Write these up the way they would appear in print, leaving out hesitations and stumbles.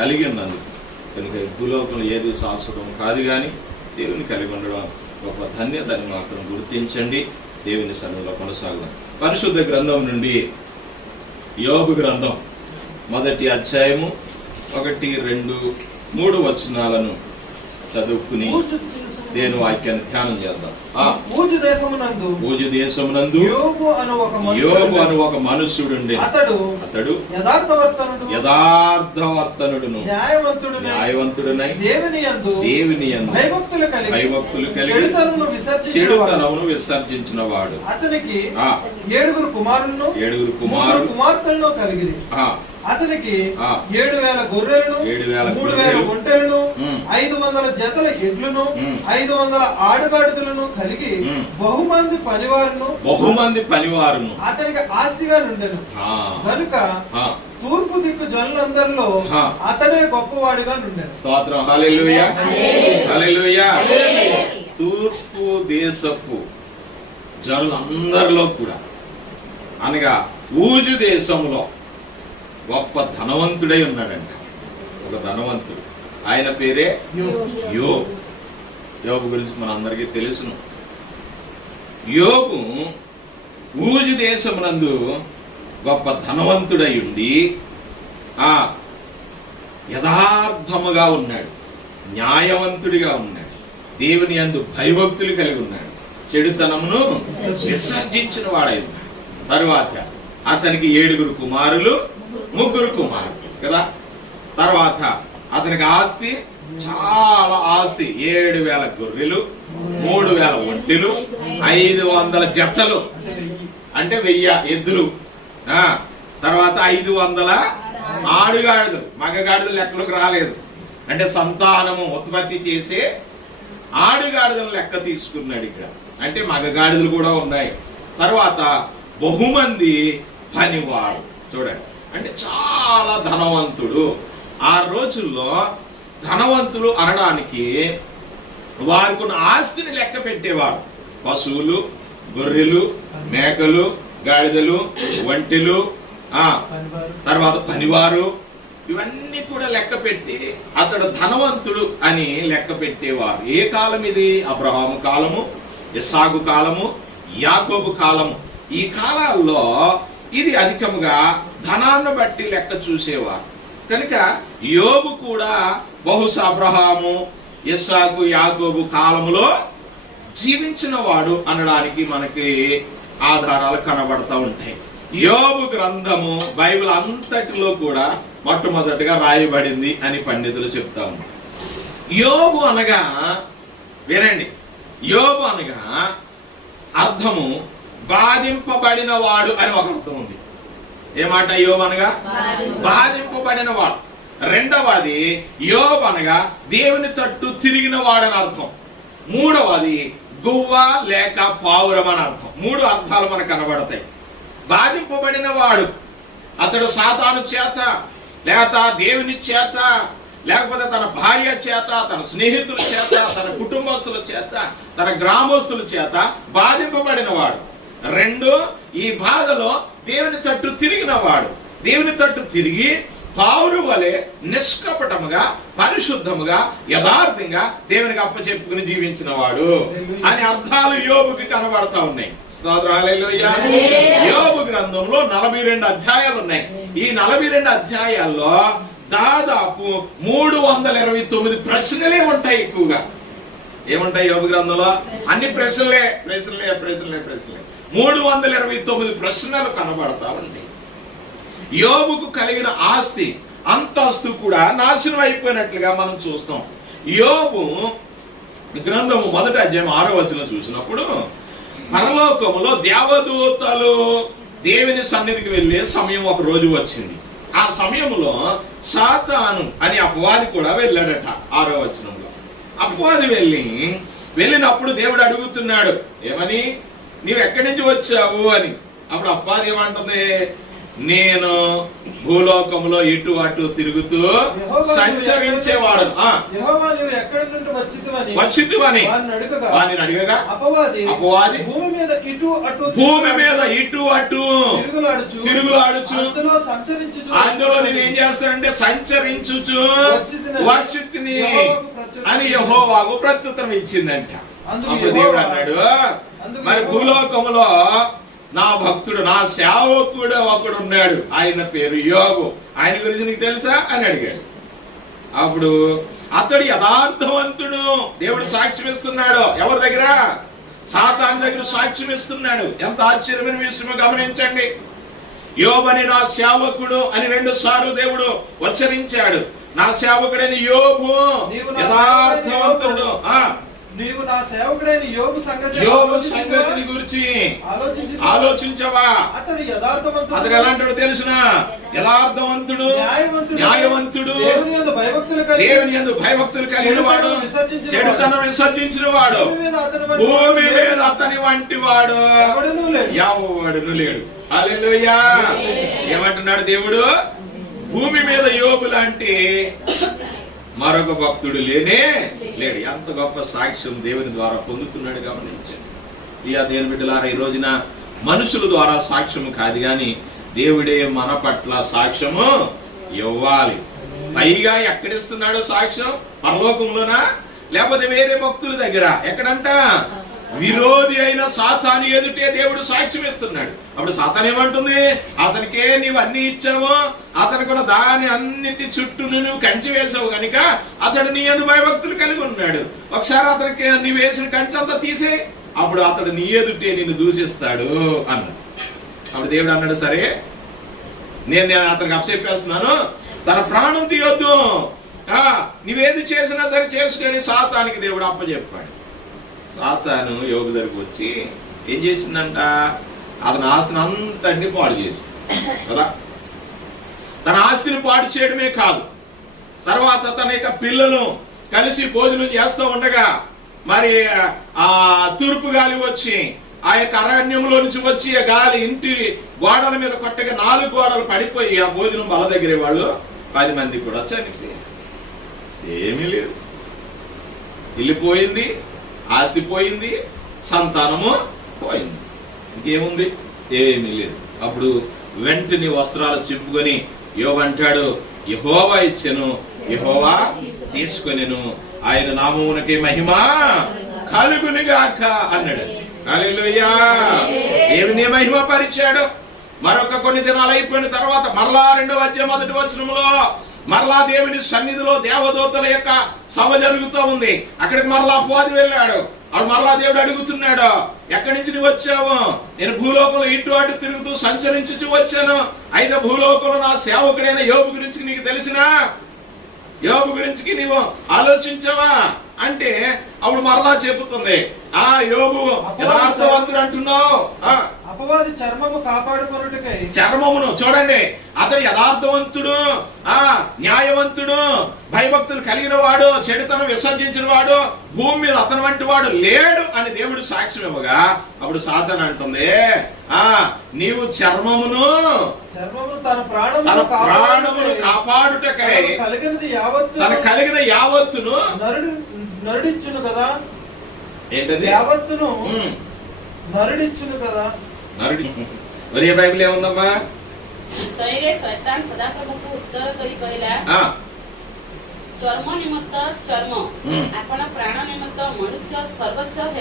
కలిగి ఉన్నందుకు కనుక భూలోకంలో ఏది శాశ్వతం కాదు, కానీ దేవుని కలిగి ఉండడం గొప్ప ధన్యతని మాత్రం గుర్తించండి. దేవుని సన్నిధిలో కొనసాగుదాం. పరిశుద్ధ గ్రంథం నుండి యోబు గ్రంథం 1వ అధ్యాయము 1, 2, 3 వచనాలను చదువుకుని దేవుని వాక్యాన్ని ధ్యానం చేద్దాం. ఊజు దేశమునందు యోబు అను ఒక మనుష్యుడుండే. అతడు యథార్థవర్తనుడును న్యాయవంతుడునై దేవుని యందు భయభక్తులు కలిగి చెడుతనమును విసర్జించిన వాడు. అతనికి 7 కుమారులను 7 కుమార్తెలను కలిగింది. అతనికి 7,000 గొర్రెలను 3,000 ఒంటెలను 500 జతల ఎడ్లను 500 ఆడుగాడిదలను కలిగి బహుమంది పనివారును అతనికి ఆస్తిగా నుండెను. కనుక తూర్పు దిక్కు జనులందరిలో అతనే గొప్పవాడిగా నుండెను. స్తోత్రం. హల్లెలూయా, హల్లెలూయా. తూర్పు దేశపు జనులందరిలో కూడా అనగా ఊజు దేశంలో గొప్ప ధనవంతుడై ఉన్నాడంట. ఒక ధనవంతుడు, ఆయన పేరే యోబు. యోబు గురించి మన అందరికీ తెలుసును. యోబు ఊజు దేశమునందు గొప్ప ధనవంతుడై ఉండి యథార్థముగా ఉన్నాడు, న్యాయవంతుడిగా ఉన్నాడు, దేవుని యందు భయభక్తులు కలిగి ఉన్నాడు, చెడుతనమును విసర్జించిన వాడై ఉన్నాడు. తరువాత అతనికి 7 కుమారులు 3 కుమారులు కదా. తర్వాత అతనికి ఆస్తి, చాలా ఆస్తి, 7,000 గొర్రెలు 3,000 ఒంటెలు 500 జతలు అంటే 1000 ఎద్దులు. తర్వాత 500 ఆడుగాడిదలు, మగగాడిదలు లెక్కలోకి రాలేదు. అంటే సంతానము ఉత్పత్తి చేసే ఆడుగాడిదలు లెక్క తీసుకున్నాడు ఇక్కడ. అంటే మగగాడిదలు కూడా ఉన్నాయి. తర్వాత బహుమంది పనివారు. చూడండి, అంటే చాలా ధనవంతుడు. ఆ రోజుల్లో ధనవంతులు అనడానికి వారికి ఉన్న ఆస్తిని లెక్క పెట్టేవారు. పశువులు, గొర్రెలు, మేకలు, గాడిదలు, ఒంటెలు, తర్వాత పనివారు, ఇవన్నీ కూడా లెక్క పెట్టి అతడు ధనవంతుడు అని లెక్క పెట్టేవారు. ఏ కాలం ఇది? అబ్రహాము కాలము, ఇస్సాకు కాలము, యాకోబు కాలము. ఈ కాలాల్లో ఇది అధికముగా ధనాన్ని బట్టి లెక్క చూసేవారు. కనుక యోబు కూడా బహుశా అబ్రహాము, ఇస్సాకు, యాకోబు కాలములో జీవించిన వాడు అనడానికి మనకి ఆధారాలు కనబడతా ఉంటాయి. యోబు గ్రంథము బైబిల్ అంతటిలో కూడా మొట్టమొదటిగా రాయబడింది అని పండితులు చెప్తా ఉంటారు. యోబు అనగా, వినండి, యోబు అనగా అర్థము బాధింపబడిన వాడు అని ఒక అర్థం ఉంది. ఏమాట? యోబు అనగా బాధింపబడిన వాడు. రెండవది యోబు అనగా దేవుని తట్టు తిరిగిన వాడని అర్థం. మూడవది గువ్వ లేక పావురం అని అర్థం. 3 అర్థాలు మనకు కనబడతాయి. బాధింపబడిన వాడు, అతడు సాతాను చేత, లేక దేవుని చేత, లేకపోతే తన భార్య చేత, తన స్నేహితుల చేత, తన కుటుంబస్తుల చేత, తన గ్రామస్తుల చేత బాధింపబడిన వాడు. 2, ఈ బాధలో దేవుని తట్టు తిరిగిన వాడు. దేవుని తట్టు తిరిగి పావురు వలె నిష్కపటముగా, పరిశుద్ధముగా, యథార్థంగా దేవునికి అప్పచెప్పుకుని జీవించిన వాడు అని అర్థాలు యోబుకి కనబడతా ఉన్నాయి. యోబు గ్రంథంలో 42 అధ్యాయాలు ఉన్నాయి. ఈ 42 అధ్యాయాల్లో దాదాపు 329 ప్రశ్నలే ఉంటాయి. ఎక్కువగా ఏముంటాయి యోబు గ్రంథంలో? అన్ని ప్రశ్నలే ప్రశ్నలే ప్రశ్నలే ప్రశ్నలే. 329 ప్రశ్నలు కనబడతా ఉన్నాయి. యోబుకు కలిగిన ఆస్తి, అంతస్తు కూడా నాశనం అయిపోయినట్లుగా మనం చూస్తాం. యోబు గ్రంథము 1వ అధ్యాయం 6వ వచనం చూసినప్పుడు, పరలోకములో దేవదూతలు దేవుని సన్నిధికి వెళ్ళే సమయం ఒక రోజు వచ్చింది. ఆ సమయంలో సాతాను అని అపవాది కూడా వెళ్ళాడట. 6వ వచనంలో అపవాది వెళ్ళినప్పుడు దేవుడు అడుగుతున్నాడు, ఏమని? నీవు ఎక్కడి నుంచి వచ్చావు అని. అప్పుడు అపవాది ఏమంటుంది? నేను భూలోకంలో ఇటు అటు తిరుగుతూ సంచరించేవాడు. వచ్చితివని వాని అడగగా అపవాది భూమి మీద ఇటు అటు తిరుగులాడుచు అందులో నేనేం చేస్తానంటే సంచరించుచు వచ్చితిని అని యెహోవాకు ప్రత్యుత్తరం ఇచ్చిందంట. అప్పుడు దేవుడు అన్నాడు, మరి భూలోకములో నా భక్తుడు, నా సేవకుడు ఒకడు ఉన్నాడు, ఆయన పేరు యోబు, ఆయన గురించి నీకు తెలుసా అని అడిగాడు. అప్పుడు అతడు యథార్థవంతుడు. దేవుడు సాక్ష్యం ఇస్తున్నాడు ఎవరి దగ్గర? సాతాను దగ్గర సాక్ష్యం ఇస్తున్నాడు. ఎంత ఆశ్చర్యమైన విషయమో గమనించండి. యోబని నా సేవకుడు అని 2 సార్లు దేవుడు ఉచ్చరించాడు. నా సేవకుడైన యోబు యథార్థవంతుడు. నీవు నా సేవకుడైన యోబు సంగతిని గురించి ఆలోచించవా? అతడు యథార్థవంతుడు. అతడు ఎలాంటి తెలుసునా? యథార్థవంతుడు, న్యాయవంతుడు, దేవుని యందు భయభక్తులు కలిగిన వాడు, చెడుతనం విసర్జించిన వాడు, భూమి మీద అతని వంటి వాడు ఎవడును లేడు. హల్లెలూయా. ఏమంటున్నాడు దేవుడు? భూమి మీద యోబు లాంటి మరొక భక్తుడు లేనే లేడు. ఎంత గొప్ప సాక్ష్యం దేవుని ద్వారా పొందుతున్నాడు గమనించండి. ఇక దేవుని బిడ్డలారా, ఈ రోజున మనుషుల ద్వారా సాక్ష్యం కాదు గాని దేవుడే మన పట్ల సాక్ష్యము ఇవ్వాలి. పైగా ఎక్కడిస్తున్నాడు సాక్ష్యం? పరలోకంలోనా లేకపోతే వేరే భక్తుల దగ్గర? ఎక్కడంట? విరోధి అయిన సాతాను ఎదుటే దేవుడు సాక్ష్యం ఇస్తున్నాడు. అప్పుడు సాతాను ఏమంటుంది? అతనికే నీవు అన్ని ఇచ్చావు, అతనికి దాని అన్నిటి చుట్టూ నువ్వు కంచి వేసావు కనుక అతడు నీ యందు భయభక్తులు కలిగి ఉన్నాడు. ఒకసారి అతనికి నీ వేసిన కంచి అంతా తీసే, అప్పుడు అతడు నీ ఎదుటే నిన్ను దూషిస్తాడు అన్నాడు. అప్పుడు దేవుడు అన్నాడు, సరే నేను అతనికి అప్పచెప్పేస్తున్నాను, తన ప్రాణం తీయొద్దు, నీవేది చేసినా సరే చేసుకొని సాతానికి దేవుడు అప్పచెప్పాడు. సాతాను యోబు దగ్గరకు వచ్చి ఏం చేసిందంట? అతని ఆస్తిని అంతటిని పాడు చేసింది కదా. తన ఆస్తిని పాడు చేయడమే కాదు, తర్వాత తన యొక్క పిల్లలు కలిసి భోజనం చేస్తూ ఉండగా మరి ఆ తూర్పు గాలి వచ్చి ఆ యొక్క అరణ్యంలో నుంచి వచ్చి ఆ గాలి ఇంటి గోడల మీద కొట్టగా 4 గోడలు పడిపోయి ఆ భోజనం బల దగ్గరే వాళ్ళు 10 మంది కూడా చనిపోయారు. ఏమీ లేదు, ఇల్లు పోయింది, ఆస్తి పోయింది, సంతానము పోయింది, ఇంకేముంది? ఏమీ లేదు. అప్పుడు వెంటనే వస్త్రాలు చింపుకొని యోబు అంటాడు, యెహోవా ఇచ్చెను, యెహోవా తీసుకొనెను, ఆయన నామమునకే మహిమ కలుగునుగాక అన్నాడు. హల్లెలూయా. దేవుని మహిమ పరిచాడు. మరొక కొన్ని దినాలు అయిపోయిన తర్వాత మరలా 2వ అధ్యాయం 1వ వచనంలో మరలా దేవుని సన్నిధిలో దేవదూతల యొక్క సభ జరుగుతూ ఉంది. అక్కడికి మరలా పోది వెళ్ళాడు. అప్పుడు మరలా దేవుడు అడుగుతున్నాడు, ఎక్కడి నుంచి నువ్వు వచ్చావు? నేను భూలోకంలో ఇటు అటు తిరుగుతూ సంచరించుచు వచ్చాను. అయితే భూలోకంలో నా సేవకుడైన యోబు గురించి నీకు తెలిసినా? యోబు గురించి నీవు ఆలోచించావా అంటే అప్పుడు మరలా చెబుతుంది, యోబు యథార్థవంతుడు అంటున్నావు. అపవాది చర్మము కాపాడుకొనుటకై, చర్మమును చూడండి, అతడు యథార్థవంతుడు, న్యాయవంతుడు, భయభక్తులు కలిగిన వాడు, చెడుతనం విసర్జించిన వాడు, భూమి మీద అతని వంటి వాడు లేడు అని దేవుడు సాక్ష్యం ఇవ్వగా అప్పుడు సాతాను అంటుంది, నీవు చర్మమును తన ప్రాణమును కాపాడుటకై తన కలిగిన యావత్తును నరుడిచ్చును కదా. ఏంటది? యావత్తును నరుడిచ్చును కదా. నరుడి మరి ఏ బైబిల్ ఏముందమ్మా? ଚର୍ମ ନିମନ୍ତ ଚର୍ମ ଆପଣ ପ୍ରାଣ ନିମନ୍ତ ମନୁଷ୍ୟ ସର୍ବସ୍ୱ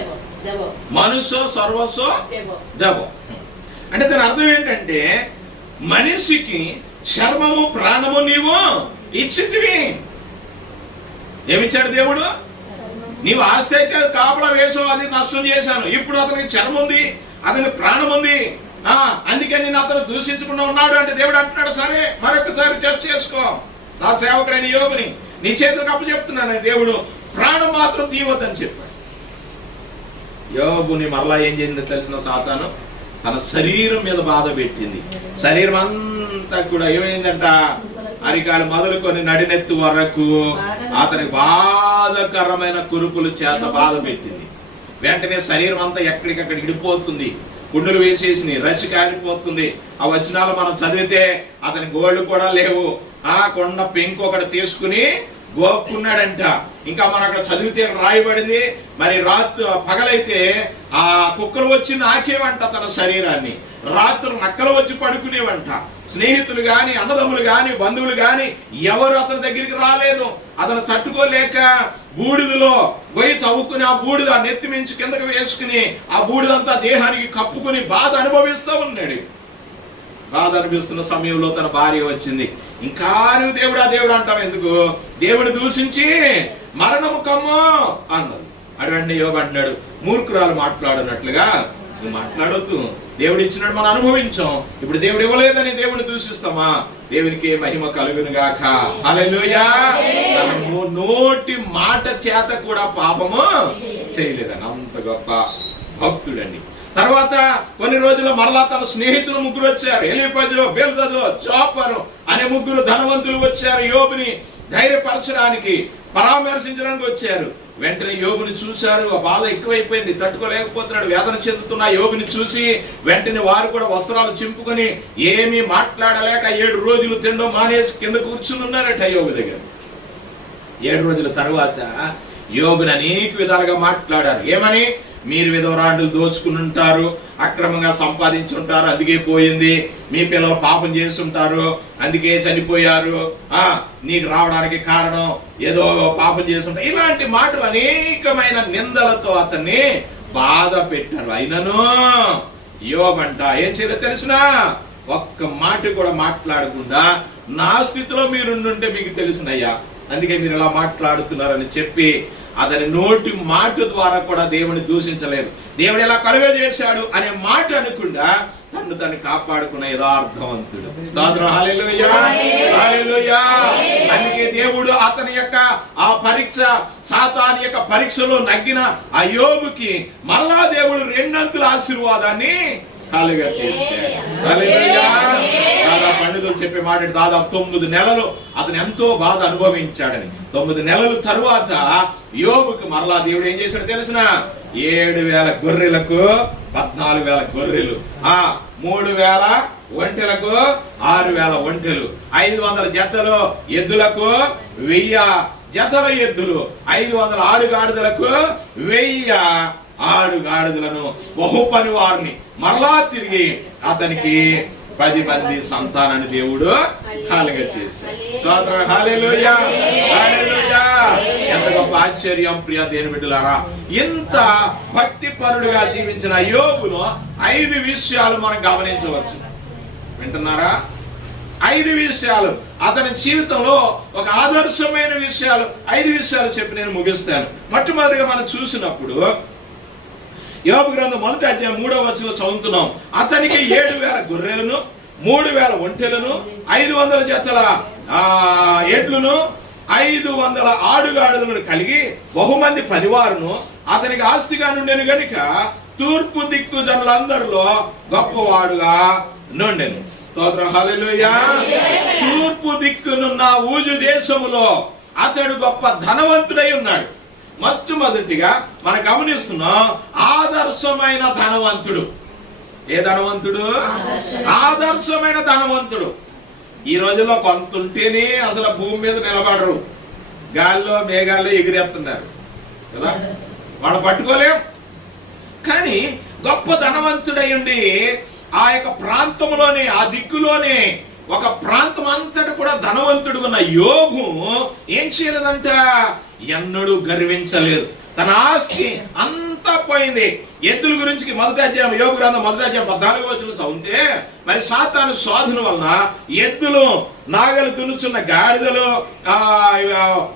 ଦେବ. మనుష్య సర్వస్వ దేవ అంటే దాని అర్థం ఏంటంటే మనిషికి చర్మము ప్రాణము నీవు ఇచ్చితివి. ఏమిచ్చాడు దేవుడు? నీవు ఆస్తి అయితే కాపలా వేసావు, అది నష్టం చేశాను. ఇప్పుడు అతనికి చర్మం ఉంది, అతనికి ప్రాణం ఉంది, అందుకని నేను అతను దూషించకుండా ఉన్నాడు అంటే దేవుడు అంటున్నాడు, సరే మరొకసారి చర్చ చేసుకో, నా సేవకుడైన యోబుని నీ చేతులకు అప్పచెప్తున్నాను. దేవుడు ప్రాణం మాత్రం తీయవద్దని చెప్పాడు. యోబుని మరలా ఏం చేసిందో తెలిసిన సాతాను తన శరీరం మీద బాధ పెట్టింది. శరీరం అంతా కూడా ఏమైందంట, అరికాలు మొదలుకొని నడినెత్తు వరకు అతనికి బాధకరమైన కురుపుల చేత బాధ పెట్టింది. వెంటనే శరీరం అంతా ఎక్కడికక్కడ ఇడిపోతుంది, కుండులు వేసేసి రసి కారిపోతుంది. ఆ వచనాలు మనం చదివితే అతని గోళ్ళు కూడా లేవు. కొండ పెంకు ఒకటి తీసుకుని గోక్కున్నాడంట. ఇంకా మనం అక్కడ చదివితే రాయబడింది, మరి పగలైతే ఆ కుక్కలు వచ్చి నాకేవంట తన శరీరాన్ని, రాత్రులు నక్కలు వచ్చి పడుకునేవంట. స్నేహితులు గాని, అన్నదమ్ములు గాని, బంధువులు గాని ఎవరు అతని దగ్గరికి రాలేదు. అతను తట్టుకోలేక బూడిదలో గొయ్యి తవ్వుకుని ఆ బూడిద నెత్తి మించి కిందకు వేసుకుని ఆ బూడిదంతా దేహానికి కప్పుకుని బాధ అనుభవిస్తూ ఉన్నాడు. బాధ అనిపిస్తున్న సమయంలో తన భార్య వచ్చింది. ఇంకా నువ్వు దేవుడు అంటావు ఎందుకు? దేవుడు దూషించి మరణము కమ్ము అన్నది. అటువంటి యోబు అంటున్నాడు, మూర్ఖురాలు మాట్లాడినట్లుగా నువ్వు మాట్లాడొద్దు. దేవుడు ఇచ్చినాడు, మనం అనుభవించాం. ఇప్పుడు దేవుడు ఇవ్వలేదని దేవుడిని దూషిస్తామా? దేవునికి మహిమ కలుగును గాక. హల్లెలూయా. నోటి మాట చేత కూడా పాపము చేయలేదని అంత గొప్ప భక్తుడండి. తర్వాత కొన్ని రోజుల్లో మరలా తన స్నేహితులు ముగ్గురు వచ్చారు. ఎలీఫజు, బిల్దదు, జోఫరు అనే ముగ్గురు ధనవంతులు వచ్చారు. యోబుని ధైర్యపరచడానికి, పరామర్శించడానికి వచ్చారు. వెంటనే యోబుని చూశారు. ఆ బాధ ఎక్కువైపోయింది, తట్టుకోలేకపోతున్నాడు. వేదన చెందుతున్న యోబుని చూసి వెంటనే వారు కూడా వస్త్రాలు చింపుకొని ఏమీ మాట్లాడలేక 7 రోజులు తిండం మానేసి కింద కూర్చుని ఉన్నారట యోబు దగ్గర. 7 రోజుల తర్వాత యోబుని అనేక విధాలుగా మాట్లాడారు. ఏమని? మీరు విధవరాండ్లు దోచుకుని ఉంటారు, అక్రమంగా సంపాదించుంటారు, అందుకే పోయింది. మీ పిల్లలు పాపం చేస్తుంటారు, అందుకే చనిపోయారు. నీకు రావడానికి కారణం ఏదో పాపం చేస్తుంటారు. ఇలాంటి మాటలు అనేకమైన నిందలతో అతన్ని బాధ పెట్టారు. అయినను యోబంట ఏం చేయలేదు తెలిసినా? ఒక్క మాట కూడా మాట్లాడకుండా, నా స్థితిలో మీరుండుంటే మీకు తెలిసినయ్యా, అందుకే మీరు ఇలా మాట్లాడుతున్నారని చెప్పి అతని నోటి మాట ద్వారా కూడా దేవుని దూషించలేదు. దేవుడు ఎలా కలుగజేశాడు అనే మాట అనకుండా తను కాపాడుకున్న యథార్థవంతుడు. స్తోత్రం. హల్లెలూయా, హల్లెలూయా. అందుకే దేవుడు అతని యొక్క ఆ పరీక్ష, సాతాను యొక్క పరీక్షలో నగ్గిన ఆ యోబుకి మరలా దేవుడు 2 ఆశీర్వాదాన్ని కలుగ చేశాడు. హల్లెలూయా. పండితులు చెప్పే మాట, దాదాపు 9 నెలలు అతను ఎంతో బాధ అనుభవించాడని. 9 నెలల తరువాత యోబుకు మరలా దేవుడు ఏం చేశాడు తెలిసిన? 7,000 గొర్రెలకు 14,000 గొర్రెలు, 3,000 ఒంటెలకు 6,000 ఒంటెలు, 500 జతలు ఎద్దులకు 1000 జతల ఎద్దులు, 500 ఆడుగాడిదలకు 1000 ఆడుగాడిదలను, బహుపని వారిని మరలా తిరిగి అతనికి 10 మంది సంతానాన్ని దేవుడు కలుగజేశాడు. స్తోత్రం. హల్లెలూయా, హల్లెలూయా. ఎంత గొప్ప ఆశ్చర్యం ప్రియ దేవుని బిడ్డలారా. ఇంత భక్తి పరుడుగా జీవించిన యోబులో 5 విషయాలు మనం గమనించవచ్చు. వింటున్నారా? 5 విషయాలు అతని జీవితంలో ఒక ఆదర్శమైన విషయాలు. 5 విషయాలు చెప్పి నేను ముగిస్తాను. మొట్టమొదటిగా మనం చూసినప్పుడు యోబు గ్రంథం 1వ అధ్యాయం 3వ వచనంలో చదువుతున్నాం. అతనికి 7,000 గొర్రెలను, 3,000 ఒంటెలను, 500 జతల ఎడ్లను, 500 ఆడుగాడులను కలిగి బహుమంది పనివారును అతనికి ఆస్తిగా నుండెను గనుక తూర్పు దిక్కు జనులందరిలో గొప్పవాడుగా నుండెను. స్తోత్రం. హల్లెలూయా. తూర్పు దిక్కునున్న ఊజు దేశములో అతడు గొప్ప ధనవంతుడై ఉన్నాడు. మొట్టమొదటిగా మనం గమనిస్తున్నాం, ఆదర్శమైన ధనవంతుడు. ఏ ధనవంతుడు? ఆదర్శమైన ధనవంతుడు. ఈ రోజుల్లో కొంత ఉంటేనే అసలు భూమి మీద నిలబడరు, గాల్లో మేఘాల్లో ఎగిరేస్తున్నారు కదా, వాళ్ళు పట్టుకోలేం. కానీ గొప్ప ధనవంతుడై ఉండి ఆ యొక్క ప్రాంతంలోనే, ఆ దిక్కులోనే ఒక ప్రాంతం అంతటి కూడా ధనవంతుడు ఉన్న యోబు ఏం చేయలేదంట? ఎన్నడూ గర్వించలేదు. తన ఆస్తి అంతా పోయింది. ఎద్దుల గురించి 1వ అధ్యాయం, యోబు గ్రంథం 1వ అధ్యాయం 14వ వచనం చదివితే, మరి సాతాను శోధన వలన ఎద్దులు, నాగలు దున్నుచున్న గాడిదలు,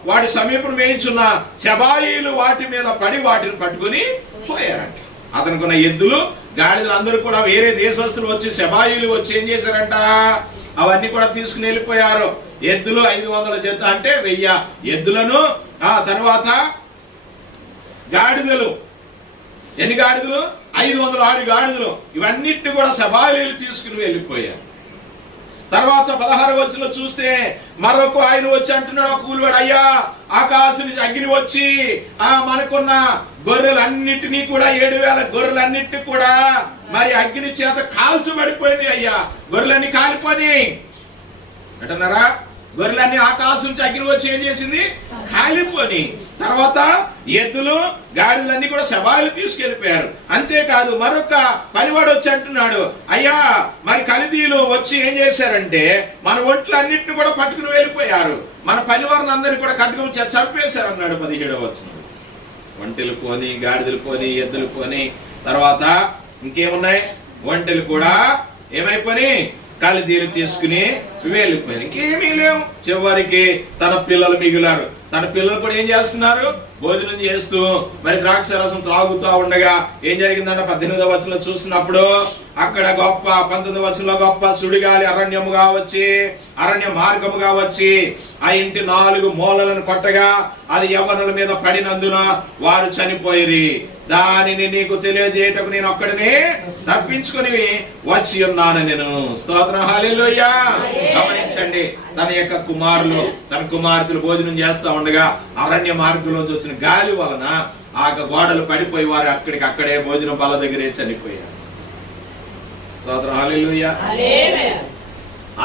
వాటి సమీపం వేయించున్న శబాయిలు వాటి మీద పడి వాటిని పట్టుకుని పోయారంట. అతనుకున్న ఎద్దులు, గాడిదలు అందరూ కూడా వేరే దేశస్తులు వచ్చి, శబాయిలు వచ్చి ఏం చేశారంట? అవన్నీ కూడా తీసుకుని వెళ్ళిపోయారు. ఎద్దులు 500 జత అంటే 1000 ఎద్దులను, తర్వాత గాడిదలు, ఎన్ని గాడిదలు? 500 ఆడుగాడిదలు, ఇవన్నిటిని కూడా శబాయిలు తీసుకుని వెళ్ళిపోయారు. తర్వాత 16వ వచనంలో చూస్తే మరొక ఆయన వచ్చి అంటున్నాడు, ఒక కూలివాడు, అయ్యా ఆకాశం నుంచి అగ్ని వచ్చి మనకున్న గొర్రెలన్నిటినీ కూడా 7,000 గొర్రెలన్నిటినీ కూడా మరి అగ్ని చేత కాల్చబడిపోయింది. అయ్యా గొర్రెలన్నీ కాలిపోయి అంటున్నారా? గొర్రెలన్నీ ఆకాశం నుంచి అగ్ని వచ్చి ఏం చేసింది? కాలిపోని. తర్వాత ఎద్దులు, గాడిదలన్నీ కూడా శవాలు తీసుకెళ్లిపోయారు. అంతేకాదు మరొక పనివాడు వచ్చి అంటున్నాడు, అయ్యా మరి కల్దీయులు వచ్చి ఏం చేశారంటే మన ఒంట్లన్నిటిని కూడా పట్టుకుని వెళ్ళిపోయారు, మన పనివారిని అందరినీ కూడా కట్టుకుని చంపేశారు అన్నాడు 17వ వచనం. ఒంటెలు పోని, గాడిదలు పోని, ఎద్దులు పోని, తర్వాత ఇంకేమున్నాయి? ఒంటెలు కూడా ఏమైపోయి కల్దీయులు తీసుకుని వెళ్ళిపోయారు. ఇంకేమీ లేవు. చివరికి తన పిల్లలు మిగిలారు. తన పిల్లలు కూడా ఏం చేస్తున్నారు? భోజనం చేస్తూ మరి ద్రాక్ష రసం త్రాగుతూ ఉండగా ఏం జరిగిందంటే 18వ వచనంలో చూసినప్పుడు అక్కడ గొప్ప 19వ వచనంలో గొప్ప సుడిగాలి అరణ్యముగా వచ్చి అరణ్య మార్గముగా వచ్చి ఆ ఇంటి 4 మూలలను కొట్టగా అది యవ్వనుల మీద పడినందున వారు చనిపోయిరి. దానిని నీకు తెలియజేయటకు నేను ఒక్కడిని తప్పించుకొని వచ్చి ఉన్నాను నేను. స్తోత్రం, హల్లెలూయా. గమనించండి, తన యొక్క కుమారులు తన కుమార్తెలు భోజనం చేస్తా ఉండగా అరణ్య మార్గంలోంచి వచ్చిన గాలి వలన ఆ గోడలు పడిపోయి వారు అక్కడే భోజనం బల దగ్గరే చనిపోయారు. స్తోత్రం, హల్లెలూయా.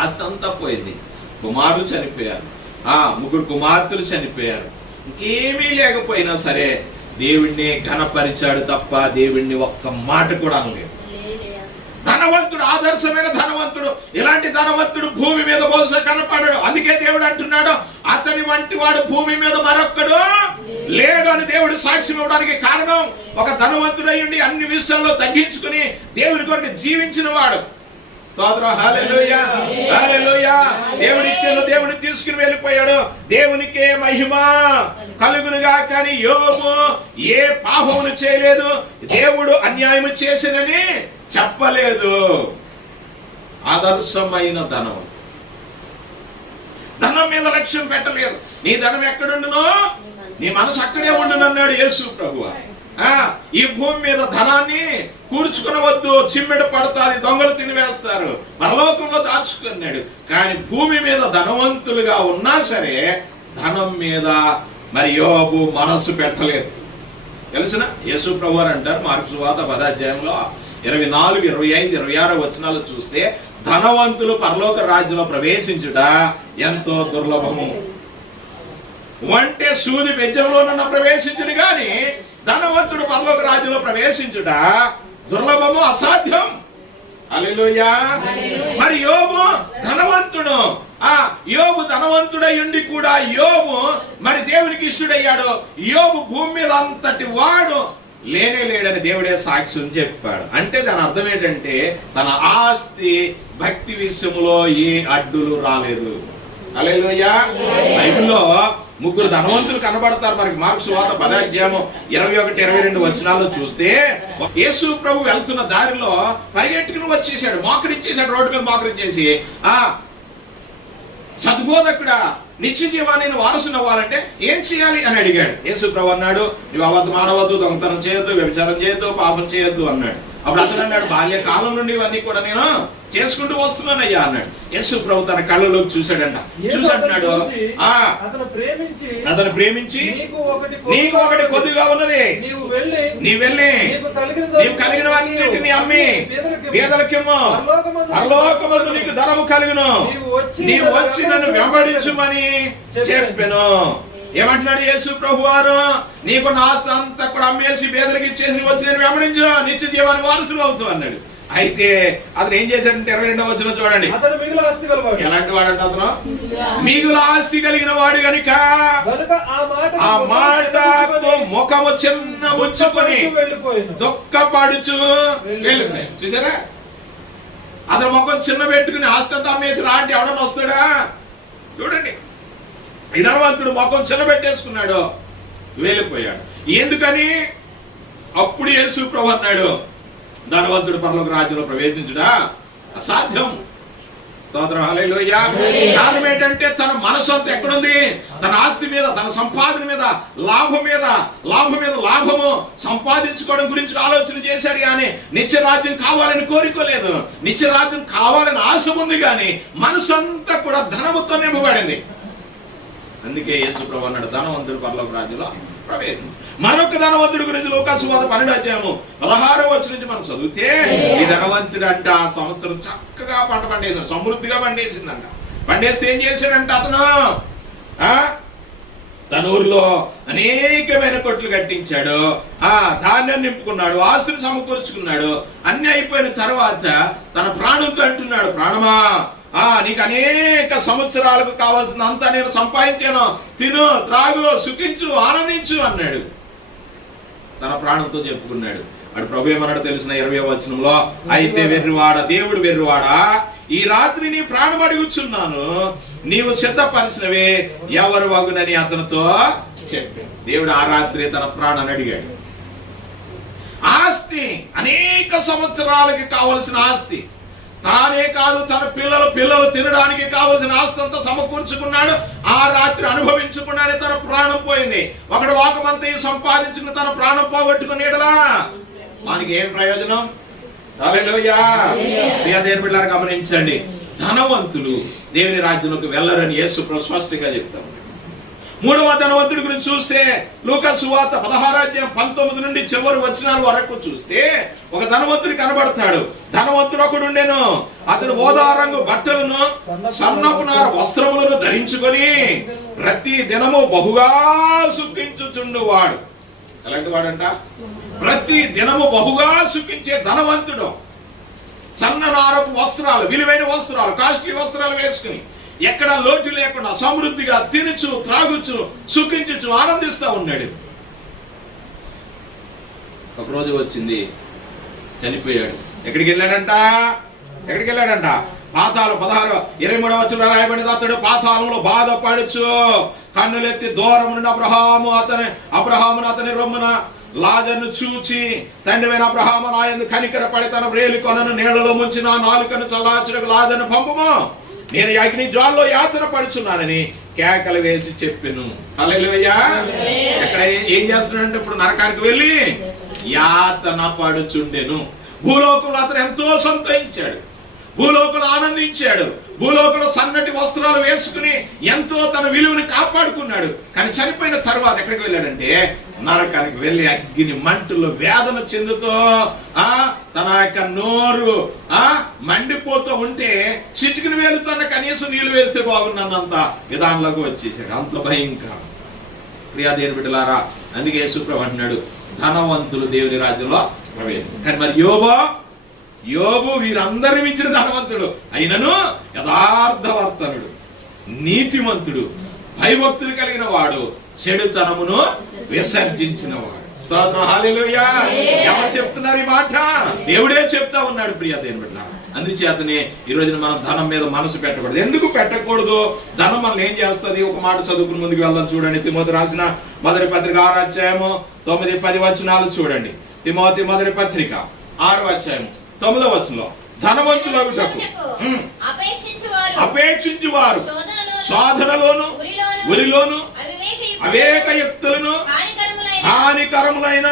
ఆస్తి అంతా పోయింది. కుమారులు చనిపోయారు. 3 కుమార్తెలు చనిపోయారు. ఇంకేమీ లేకపోయినా సరే దేవుణ్ణి ఘనపరిచాడు తప్ప దేవుణ్ణి ఒక్క మాట కూడా అనలేదు. ధనవంతుడు, ఆదర్శమైన ధనవంతుడు. ఇలాంటి ధనవంతుడు భూమి మీద బహుశా కనపడడు. అందుకే దేవుడు అంటున్నాడు, అతని వంటి వాడు భూమి మీద మరొక్కడు లేడు అని దేవుడు సాక్ష్యం ఇవ్వడానికి కారణం, ఒక ధనవంతుడయ్యుండి అన్ని విషయాల్లో తగ్గించుకుని దేవుని కొరకు జీవించిన వాడు. స్తోత్రం, హల్లెలూయా, హల్లెలూయా. దేవుడు ఇచ్చాడు, దేవుడు తీసుకుని వెళ్ళిపోయాడు. దేవునికే మహిమ కలుగునుగా. కానీ యోబు ఏ పాపమును చేయలేదు, దేవుడు అన్యాయం చేసినని చెప్పలేదు. ఆదర్శమైన ధనం, ధనం మీద లక్ష్యం పెట్టలేదు. నీ ధనం ఎక్కడుండునో నీ మనసు అక్కడే ఉండును అన్నాడు యేసు ప్రభువు. ఈ భూమి మీద ధనాన్ని కూర్చుకునవద్దు, చిమ్మెడ పడతాది, దొంగలు తినివేస్తారు, పరలోకంలో దాచుకున్నాడు. కానీ భూమి మీద ధనవంతులుగా ఉన్నా సరే ధనం మీద మరి యోబు మనసు పెట్టలేదు. తెలిసిన యేసు ప్రభువు అంటారు మార్కు సువార్త 10వ అధ్యాయంలో 24, 25, 26 వచనాలు చూస్తే ధనవంతులు పరలోక రాజ్యంలో ప్రవేశించుట ఎంతో దుర్లభము. అంటే సూది బెజ్జంలోనన్నా ప్రవేశించుడు గాని ధనవంతుడు పరలోక రాజ్యంలో ప్రవేశించుట దుర్లభము, అసాధ్యం. హల్లెలూయా. మరి యోబు ధనవంతుడు. యోబు ధనవంతుడై ఉండి కూడా యోబు మరి దేవునికి ఇష్టడయ్యాడు. యోబు భూమి మీద అంతటి వాడు లేనే దేవుడే సాక్ష్యం చెప్పాడు. అంటే దాని అర్థం ఏంటంటే తన ఆస్తి భక్తి విషయంలో ఏ అడ్డులు రాలేదు. హల్లెలూయా. బైబిల్లో 3 ధనవంతులు కనబడతారు మనకి. మార్కు సువార్త 10వ అధ్యాయం 21, 22 వచనాల్లో చూస్తే యేసు ప్రభు వెళ్తున్న దారిలో పరిగెట్టుకుని వచ్చేసాడు, మోకరించేశాడు. రోడ్డు మీద మోకరించేసి సద్బోధకుడా, నిత్య జీవాన్ని వారసుని అవ్వాలంటే ఏం చేయాలి అని అడిగాడు. యేసు ప్రభు అన్నాడు, నువ్వు అబద్ధం ఆడవద్దు, దొంగతనం చేయొద్దు, వ్యభిచారం చేయొద్దు, పాపం చేయొద్దు అన్నాడు. అప్పుడు అతను అన్నాడు, బాల్యకాలం నుండి ఇవన్నీ కూడా నేను చేసుకుంటూ వస్తున్నానయ్యా అన్నాడు. యేసు ప్రభు తన కళ్ళలోకి చూశాడంట. చూసాడు, అతను ప్రేమించి నీకు ఒకటి కొద్దిగా ఉన్నది, నీ వెళ్ళి నీవు కలిగినవన్నిటిని అమ్మి పేదలకేమో పరలోకమందు నీకు ధనము కలుగును, నీవు వచ్చి నన్ను వెంబడించుమని చెప్పెను. ఏమంటున్నాడు యేసు ప్రభు వారు? నీకు నా ఆస్తి అంతా కూడా అమ్మేసి పేదలకు ఇచ్చేసి వచ్చి నేను వెంబడించు, నిత్య జీవానికి వారసులు అవుతావు అన్నాడు. అయితే అతను ఏం చేశాడంటే 22వ వచనం చూడండి. ఎలాంటి వాడంటే అతను మిగుల ఆస్తి కలిగిన వాడు గనుక ఆ మాటకు ముఖము చిన్న బుచ్చుకొని దుఃఖపడుచు వెళ్ళిపోయాడు. చూసారా, అతను ముఖం చిన్న పెట్టుకుని ఆస్తి అంతా అమ్మేసి రా అంటే ఎవడన్నా వస్తాడా? చూడండి, ఈ ధనవంతుడు ముఖం చిన్న పెట్టేసుకున్నాడు, వెళ్ళిపోయాడు. ఎందుకని? అప్పుడు యేసు ప్రభు అన్నాడు, ధనవంతుడు పరలోక రాజ్యంలో ప్రవేశించుడా అసాధ్యం. స్తోత్రం, హల్లెలూయా. కారణం ఏంటంటే తన మనసు అంతా ఎక్కడుంది? తన ఆస్తి మీద, తన సంపాదన మీద, లాభం మీద లాభము సంపాదించుకోవడం గురించి ఆలోచన చేశాడు. కానీ నిత్య రాజ్యం కావాలని కోరుకోలేదు. నిత్య రాజ్యం కావాలని ఆశ ఉంది, కానీ మనసు అంతా కూడా ధనముతో నింపబడింది. అందుకే యేసు ప్రభు అన్నాడు, ధనవంతుడు పరలోక రాజ్యంలో ప్రవేశం. మరొక ధనవంతుడి గురించి లూకాసు వార్త 12వ అధ్యాయము 16వ వచనం నుంచి మనం చదివితే, ఈ ధనవంతుడు అంట ఆ సంవత్సరం చక్కగా పంట పండేసాడు, సమృద్ధిగా పండేసిందంట. పండేస్తే ఏం చేశాడంట అతను? తన ఊరిలో అనేకమైన కొట్లు కట్టించాడు, ధాన్యం నింపుకున్నాడు, ఆస్తులు సమకూర్చుకున్నాడు. అన్ని అయిపోయిన తర్వాత తన ప్రాణంతో అంటున్నాడు, ప్రాణమా, నీకు అనేక సంవత్సరాలకు కావాల్సిన అంతా నేను సంపాదించాను, తిను, త్రాగు, సుఖించు, ఆనందించు అన్నాడు. తన ప్రాణంతో చెప్పుకున్నాడు. అటు ప్రభు ఏమన్నాడు తెలిసిన 20వ వచనంలో, అయితే వెర్రివాడ, దేవుడు వెర్రివాడా, ఈ రాత్రి నీ ప్రాణం అడుగుచున్నాను, నీవు సిద్ధపరిచినవే ఎవరు వగునని అతనితో చెప్పి దేవుడు ఆ రాత్రి తన ప్రాణాన్ని అడిగాడు. ఆస్తి, అనేక సంవత్సరాలకి కావలసిన ఆస్తి, తానే కాదు తన పిల్లలు తినడానికి కావలసిన ఆస్తి అంతా సమకూర్చుకున్నాడు. ఆ రాత్రి అనుభవించకుండానే తన ప్రాణం పోయింది. ఒకడు లోకమంతా సంపాదించుకుని తన ప్రాణం పోగొట్టుకునేడలా మనకి ఏం ప్రయోజనం? హల్లెలూయా. దేవుని బిడ్డలారా గమనించండి, ధనవంతులు దేవుని రాజ్యంలోకి వెళ్ళరని యేసు స్పష్టంగా చెప్తాం. మూడవ ధనవంతుడి గురించి చూస్తే లూకా సువార్త 16:19 నుండి చివరి వచనాల వరకు చూస్తే ఒక ధనవంతుడు కనబడతాడు. ధనవంతుడు ఒకడు ఉండెను. అతడు ఓదా రంగు బట్టలను సన్నపు నార వస్త్రములను ధరించుకొని ప్రతి దినము బహుగా సుఖించుచుండువాడు. ఎలాంటి వాడంట? ప్రతి దినము బహుగా సుఖించే ధనవంతుడు. సన్న నారపు వస్త్రాలు, విలువైన వస్త్రాలు, కాస్ట్లీ వస్త్రాలు వేసుకుని ఎక్కడ లోటు లేకుండా సమృద్ధిగా తినుచు త్రాగుచు సుఖించుచు ఆనందిస్తా ఉన్నాడు. ఒక రోజు వచ్చింది, చనిపోయాడు. ఎక్కడికి వెళ్ళాడంట? పాతాళం 16:23 వచనంలో రాయబడింది. అతడు పాతాళంలో బాధపడుచు కన్నులెత్తి దూరం నుండి అబ్రహామును అతని రొమ్మున లాజరును చూచి, తండ్రివైన అబ్రహాము నా యందు కనికరపడి తన వ్రేలి కొనను నీళ్లలో ముంచి నా నాలుకను చల్లార్చుటకు లాజరును పంపుము, నేను అగ్ని జ్వాలలో యాతన పడుచున్నానని కేకలు వేసి చెప్పెను. హల్లెలూయా. ఎక్కడ ఏం చేస్తున్నాడంటే ఇప్పుడు నరకానికి వెళ్ళి యాతన పడుచుండెను. భూలోకంలో అతను ఎంతో సంతోషించాడు, భూలోకంలో ఆనందించాడు, భూలోకంలో సన్నటి వస్త్రాలు వేసుకుని ఎంతో తన విలువని కాపాడుకున్నాడు. కానీ చనిపోయిన తర్వాత ఎక్కడికి వెళ్ళాడంటే నరకానికి వెళ్ళి అగ్ని మంటల్లో వేదన చెందుతూ తన యొక్క నోరు మండిపోతూ ఉంటే చిటికిన వేలుతున్న కనీసం నీళ్లు వేస్తే బాగున్నంత విధానంలోకి వచ్చేసాడు. అంత భయంకరం. ప్రియా దేవుని బిడ్డలారా, అందుకే యేసు ప్రభు అంటున్నాడు, ధనవంతులు దేవుని రాజ్యంలో ప్రవేశం. కానీ మరి యోబు వీరందరి మించిన ధనవంతుడు అయినను యథార్థవర్తనుడు, నీతిమంతుడు, భయభక్తులు కలిగిన వాడు, చెడుతనమును విసర్జించిన వాడు. స్తోత్రం. హల్లెలూయా. ఎవరు చెప్తున్నారు ఈ మాట? దేవుడే చెప్తా ఉన్నాడు. ప్రియ దేవుని బిడ్డ, అందుచేతనే ఈ రోజున మనం ధనం మీద మనసు పెట్టకూడదు. ఎందుకు పెట్టకూడదు? ధనం మనం ఏం చేస్తుంది? ఒక మాట చదువుకుని ముందుకు వెళ్దాం. చూడండి, తిమోతి రాసిన మొదటి పత్రిక 6వ అధ్యాయము 9-10 వచనాలు చూడండి. తిమోతి మొదటి పత్రిక 6వ అధ్యాయము 9వ వచనంలో, ధనవంతులగుటకు అపేక్షించువారు శోధనలోను ఉరిలోను అవివేకయుక్తులను హానికరములైన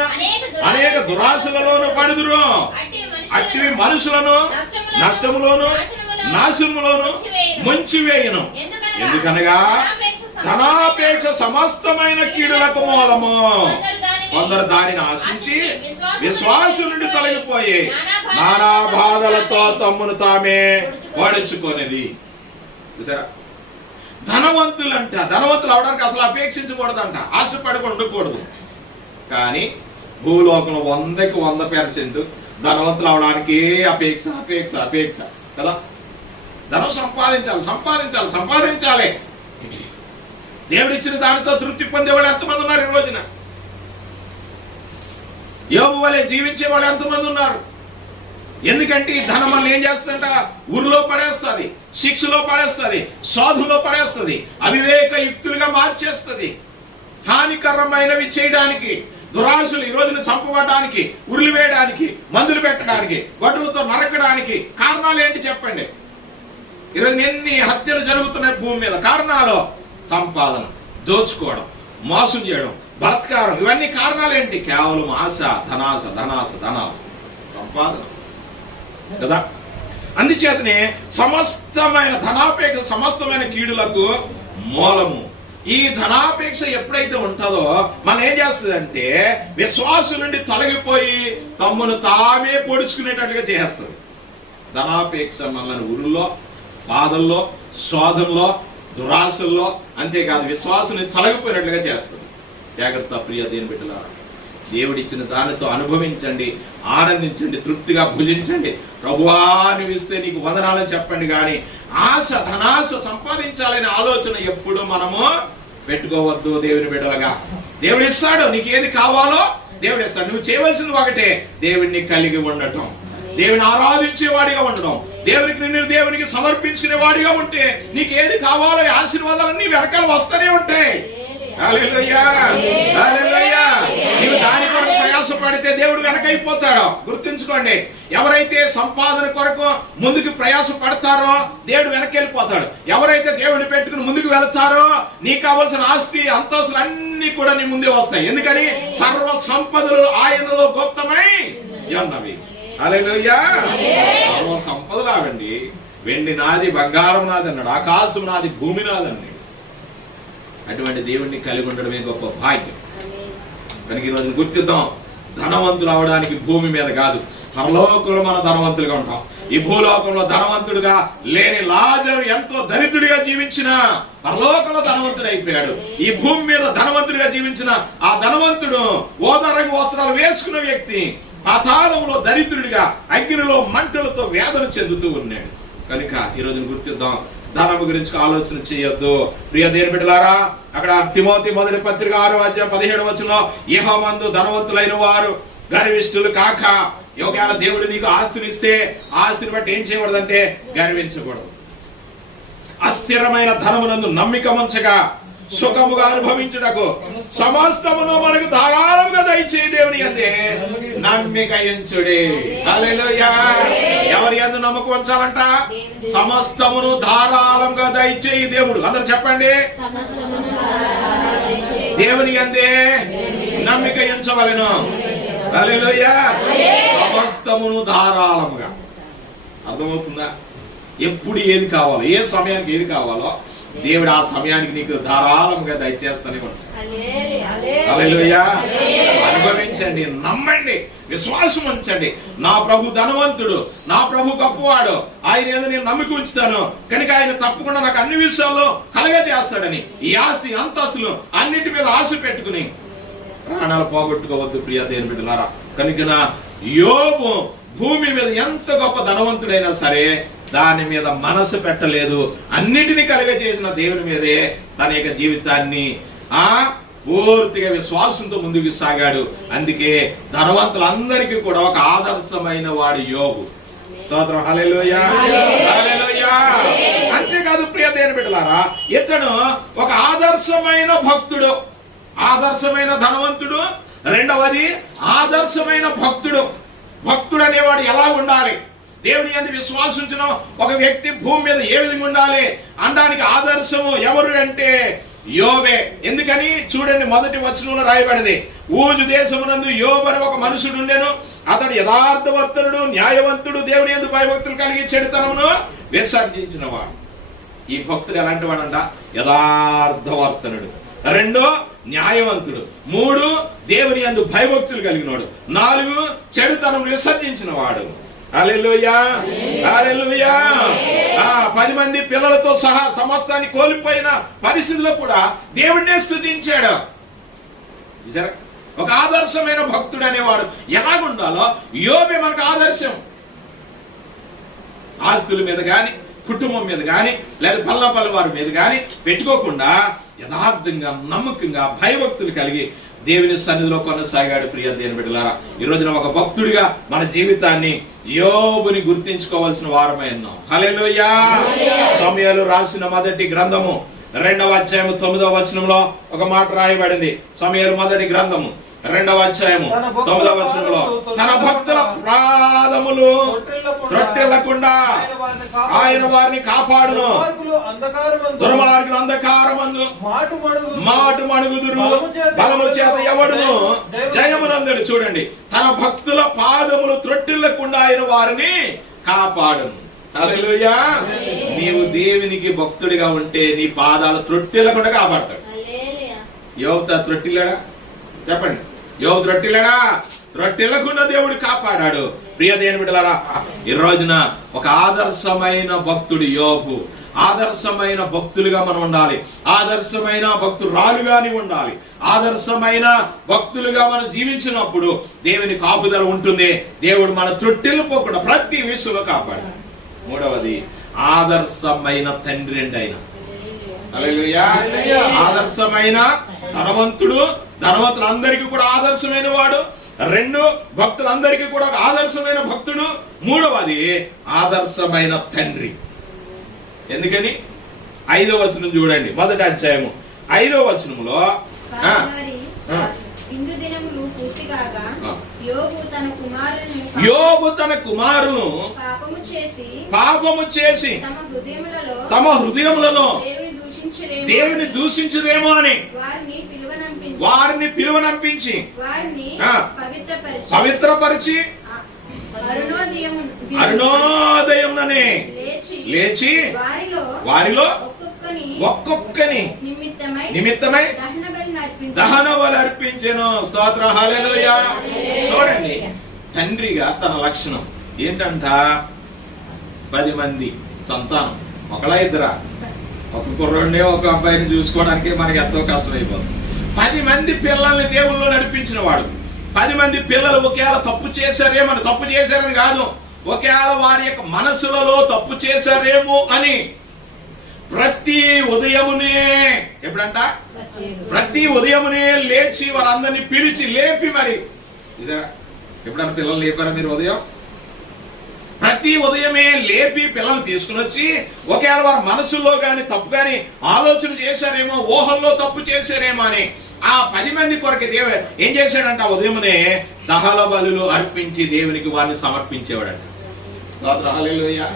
అనేక దురాశలలోను పడుదురు. అట్టి మనుషులను నష్టములోను నాశనములోను ముంచివేయును. ఎందుకనగా ధనాపేక్ష సమస్తమైన కీడులకు మూలము. కొందరు దానిని ఆశించి విశ్వాసం నుండి తొలగిపోయి నానా బాధలతో తమ్మును తామే పడుచుకొనేది. చూసారా? ధనవంతులు అవడానికి అసలు అపేక్షించకూడదంట, ఆశపడకుండా ఉండకూడదు. కానీ భూలోకంలో 100కి 100% ధనవంతులు అవడానికి అపేక్ష కదా. ధనం సంపాదించాలి. దేవుడిచ్చిన దానితో తృప్తి పొందేవాళ్ళు ఎంతమంది ఉన్నారు ఈ రోజున? యోబు వలె జీవించే వాళ్ళు ఎంతమంది ఉన్నారు? ఎందుకంటే ఈ ధనం వల్ల ఏం చేస్తుందంట? ఊరిలో పడేస్తుంది, శిక్షలో పడేస్తుంది, శోధంలో పడేస్తుంది, అవివేక యుక్తులుగా మార్చేస్తుంది. హానికరమైనవి చేయడానికి, దురాశలు ఈ రోజున చంపబడడానికి, ఉరులు వేయడానికి, మందులు పెట్టడానికి, గొడ్డలతో నరకడానికి కారణాలు ఏంటి చెప్పండి? ఈరోజు ఎన్ని హత్యలు జరుగుతున్నాయి భూమి మీద. కారణాలు సంపాదన, దోచుకోవడం, మోసం చేయడం, బలత్కారం. ఇవన్నీ కారణాలు ఏంటి? కేవలం ఆశ, ధనాశ, సంపాదన కదా. అందుచేతనే సమస్తమైన ధనాపేక్ష సమస్తమైన కీడులకు మూలము. ఈ ధనాపేక్ష ఎప్పుడైతే ఉంటుందో మనం ఏం చేస్తుంది? విశ్వాసం నుండి తొలగిపోయి తమ్మును తామే పొడుచుకునేటట్లుగా చేస్తుంది. ధనాపేక్ష మనల్ని ఊరుల్లో, బాధల్లో, శోధంలో, దురాశల్లో, అంతేకాదు విశ్వాసం నుండి తొలగిపోయినట్లుగా చేస్తుంది. జాగ్రత్త ప్రియ దేవుని బిడ్డలారా, దేవుడిచ్చిన దానితో అనుభవించండి, ఆనందించండి, తృప్తిగా భుజించండి. ప్రభువా నువ్వు ఇస్తే నీకు వందనాలని చెప్పండి. కానీ ఆశ, ధనాశ సంపాదించాలనే ఆలోచన ఎప్పుడు మనము పెట్టుకోవద్దు. దేవుని బిడ్డలుగా దేవుడు ఇస్తాడు, నీకు ఏది కావాలో దేవుడు ఇస్తాడు. నువ్వు చేయవలసింది ఒకటే, దేవుడిని కలిగి ఉండటం, దేవుని ఆరాధించేవాడిగా ఉండడం, దేవునికి నిన్ను దేవునికి సమర్పించుకునే వాడిగా ఉంటే నీకు ఏది కావాలో ఈ ఆశీర్వాదాలన్నీ వెనకాల వస్తూనే ఉంటాయి. హల్లెలూయా, హల్లెలూయా. నీవు దాని కొరకు ప్రయాసపడితే దేవుడు వెనకైపోతాడు. గుర్తుంచుకోండి, ఎవరైతే సంపాదన కొరకు ముందుకు ప్రయాస పడతారో దేవుడు వెనకెళ్ళిపోతాడు. ఎవరైతే దేవుడిని పెట్టుకుని ముందుకు వెళతారో నీకు కావాల్సిన ఆస్తి అంతస్తులు అన్ని కూడా నీ ముందే వస్తాయి. ఎందుకని సర్వ సంపదలు ఆయనలో గుప్తమై ఉన్నవి. హల్లెలూయా. సర్వ సంపదలు ఆవండి. వెండి నాది, బంగారం నాది అన్నాడు, ఆకాశం నాది, భూమి నాది అన్నాడు. అటువంటి దేవుణ్ణి కలిగి ఉండడమే గొప్ప భాగ్యం. కనుక ఈ రోజు గుర్తిద్దాం, ధనవంతులు అవడానికి భూమి మీద కాదు, పరలోకంలో మనం ధనవంతులుగా ఉంటాం. ఈ భూలోకంలో ధనవంతుడుగా లేని లాజరు ఎంతో దరిద్రుడిగా జీవించిన పరలోకంలో ధనవంతుడు అయిపోయాడు. ఈ భూమి మీద ధనవంతుడిగా జీవించిన ఆ ధనవంతుడు ఓదారంగు వస్త్రాలు వేసుకున్న వ్యక్తి పాతాళంలో దరిద్రుడిగా అగ్నిలో మంటలతో వేదన చెందుతూ ఉన్నాడు. కనుక ఈ రోజు గుర్తిద్దాం, ధనము గురించి ఆలోచన చేయొద్దు. ప్రియ దేవుని బిడ్డలారా, అక్కడ తిమోతి మొదటి పత్రిక 6:17 యెహోవామందు ధనవంతులైన వారు గర్విష్ఠులు కాక, ఒకవేళ దేవుడు నీకు ఆస్తిని ఇస్తే ఆస్తిని బట్టి ఏం చేయకూడదంటే గర్వించకూడదు. అస్థిరమైన ధనమునందు నమ్మిక ఉంచగా సుఖముగా అనుభవించుటకు సమస్తమును మనకు ధారాళంగా దయచేయి దేవుని యందే నమ్మిక ఉంచుడి. హల్లెలూయా. ఎవరి యందు నమ్మకం ఉంచాలంట? సమస్తమును ధారాళంగా దయచేయి దేవుడు. అందరూ చెప్పండి, దేవుని యందే నమ్మిక ఉంచవలెను. హల్లెలూయా. సమస్తమును ధారాళముగా. అర్థమవుతుందా? ఎప్పుడు ఏది కావాలో, ఏ సమయానికి ఏది కావాలో దేవుడు ఆ సమయానికి నీకు ధారాళంగా దయచేస్తానే ఉంటాడు. హల్లెలూయా. అనుభవించండి, నమ్మండి, విశ్వాసం ఉంచండి. నా ప్రభు ధనవంతుడు, నా ప్రభు గొప్పవాడు, ఆయన ఏదో నేను నమ్మిక ఉంచుతాను కనుక ఆయన తప్పకుండా నాకు అన్ని విషయాల్లో కలగజేస్తాడని ఈ ఆస్తి అంతస్తులు అన్నిటి మీద ఆశ పెట్టుకుని ప్రాణాలు పోగొట్టుకోవద్దు ప్రియ దేవుని బిడ్డలారా. కనుక యోబు భూమి మీద ఎంత గొప్ప ధనవంతుడైనా సరే దాని మీద మనసు పెట్టలేదు. అన్నిటినీ కలుగజేసిన దేవుని మీదే తన యొక్క జీవితాన్ని పూర్తిగా విశ్వాసంతో ముందుకు సాగాడు. అందుకే ధనవంతులందరికీ కూడా ఒక ఆదర్శమైన వాడు యోబు. స్తోత్రం. హల్లెలూయా, హల్లెలూయా. అంతేకాదు ప్రియ దేవుని బిడ్డలారా, ఇతను ఒక ఆదర్శమైన భక్తుడు, ఆదర్శమైన ధనవంతుడు, రెండవది ఆదర్శమైన భక్తుడు. భక్తుడు అనేవాడు ఎలా ఉండాలి, దేవుని యందు విశ్వాసించిన ఒక వ్యక్తి భూమి మీద ఏ విధంగా ఉండాలి అనడానికి ఆదర్శము ఎవరు అంటే యోబే. ఎందుకని చూడండి, మొదటి వచనంలో రాయబడింది, ఊజు దేశమునందు యోబు అని ఒక మనుషుడు ఉండెను. అతడు యథార్థవర్తనుడు, న్యాయవంతుడు, దేవుని యందు భయభక్తులు కలిగి చెడుతనమును విసర్జించిన వాడు. ఈ భక్తుడు ఎలాంటి వాడంట? యథార్థవర్తనుడు. రెండో న్యాయవంతుడు. మూడు దేవుని యందు భయభక్తులు కలిగినవాడు. నాలుగు చెడుతనం విసర్జించిన వాడు. హల్లెలూయా, హల్లెలూయా. 10 మంది పిల్లలతో సహా సమస్తాన్ని కోల్పోయిన పరిస్థితిలో కూడా దేవుడినే స్తుతించాడు. ఒక ఆదర్శమైన భక్తుడు అనేవాడు ఎలాగుండాలో యోబే మనకు ఆదర్శం. ఆస్తుల మీద గాని, కుటుంబం మీద గాని, లేదా పల్లపల్లి వారి మీద గాని పెట్టుకోకుండా యథార్థంగా, నమ్మకంగా, భయభక్తులు కలిగి దేవుని సన్నిధిలో కొనసాగాడు. ప్రియ దేవుని బిడ్డలారా, ఈ రోజున ఒక భక్తుడిగా మన జీవితాన్ని యోబుని గుర్తించుకోవాల్సిన వారమై ఉన్నాం. హల్లెలూయా. సమూయేలు రాసిన మొదటి గ్రంథము 2వ అధ్యాయము 9వ వచనంలో ఒక మాట రాయబడింది. సమూయేలు మొదటి గ్రంథము 2వ అధ్యాయము 9వ వచనంలో, తన భక్తుల పాదములు త్రొట్టిల్లకుండా ఆయన వారిని కాపాడును, దుర్మార్గులు అంధకారమందు మాటు మణుగుదురు, బలము చేత ఎవడును జయమునందుడు. చూడండి, తన భక్తుల పాదములు త్రొట్టిల్లకుండా ఆయన వారిని కాపాడును. హల్లెలూయా. నీవు దేవునికి భక్తుడిగా ఉంటే నీ పాదాలు త్రొట్టిల్లకుండా కాపాడతాడు. యోబు త్రొట్టిల్లాడా? చెప్పండి, యోబు త్రొట్టిల్లాడా? త్రొట్టిల్లకుండా దేవుడు కాపాడాడు. ప్రియ దేవుని బిడ్డలారా, ఈ రోజున ఒక ఆదర్శమైన భక్తుడు యోబు. ఆదర్శమైన భక్తులుగా మనం ఉండాలి. ఆదర్శమైన భక్తురాలుగాని ఉండాలి. ఆదర్శమైన భక్తులుగా మనం జీవించినప్పుడు దేవుని కాపుదల ఉంటుంది. దేవుడు మన త్రొట్టిల్లిపోకుండా ప్రతి విషయంలో కాపాడాడు. మూడవది ఆదర్శమైన తండ్రి అండి ఆయన. హల్లెలూయా. ఆదర్శమైన ధనవంతుడు, ధనవంతులందరికీ కూడా ఆదర్శమైన వాడు. రెండు, భక్తులందరికీ కూడా ఒక ఆదర్శమైన భక్తుడు. మూడవది ఆదర్శమైన తండ్రి. ఎందుకని? 5వ వచనం చూడండి, మొదటి అధ్యాయము 5వ వచనములో విందు దినములు పూర్తి కాగా యోబు తన కుమారులను పాపము చేసి తమ హృదయములలో దేవుని దూషించరేమో అని వారిని పిలువనంపించి పవిత్రపరిచి అరుణోదయముననే లేచి వారిలో ఒక్కొక్కని నిమిత్తమై దహన బలి అర్పించెను. స్తోత్రం, హల్లెలూయా. చూడండి, తండ్రిగా తన లక్షణం ఏంటంట? 10 మంది సంతానం, ఒకలా ఇద్దరా? ఒక కుర్రోడిని ఒక అబ్బాయిని చూసుకోవడానికి మనకి ఎంతో కష్టమైపోతుంది. 10 మంది పిల్లల్ని దేవుళ్ళు నడిపించిన వాడు. 10 మంది పిల్లలు ఒకేలా తప్పు చేశారేమని, తప్పు చేశారని కాదు, ఒకేలా వారి యొక్క మనసులలో తప్పు చేశారేమో అని ప్రతి ఉదయమునే, ఎప్పుడంట? ప్రతి ఉదయమునే లేచి వారందరినీ పిలిచి లేపి, మరి ఇదా ఎప్పుడన్నా పిల్లలు లేపారా మీరు? ఉదయం ప్రతి ఉదయమే లేపి పిల్లల్ని తీసుకుని వచ్చి, ఒకవేళ వారి మనసులో గాని తప్పు గాని ఆలోచన చేశారేమో, ఊహల్లో తప్పు చేశారేమో అని ఆ 10 మంది కొరకు దేవుడు ఏం చేశాడంట? ఉదయమునే దహన బలులు అర్పించి దేవునికి వారిని సమర్పించేవాడంట. హల్లెలూయా.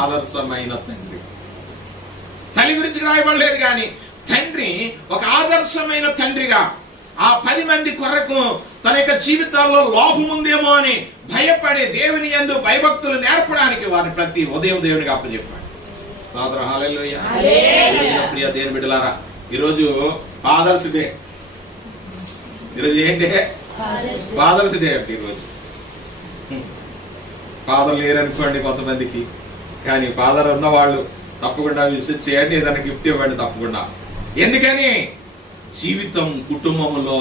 ఆదర్శమైన తండ్రి. తల్లి గురించి రాయబడలేదు కానీ తండ్రి ఒక ఆదర్శమైన తండ్రిగా ఆ 10 మంది కొరకు తన యొక్క జీవితాల్లో లోపం ఉందేమో అని భయపడే దేవుని యందు భయభక్తులు నేర్పడానికి వారిని ప్రతి ఉదయం దేవునికి అప్పచెప్పాడు. హల్లెలూయా. ప్రియ దేవుని బిడ్డలారా, ఈరోజు ఫాదర్స్ డే. ఈరోజు ఏంటి? ఫాదర్స్ డే అంటే ఈరోజు ఫాదర్ లేరనుకోండి కొంతమందికి, కానీ ఫాదర్ ఉన్న వాళ్ళు తప్పకుండా విజిట్ చేయండి, ఏదైనా గిఫ్ట్ ఇవ్వండి తప్పకుండా. ఎందుకని? జీవితం కుటుంబంలో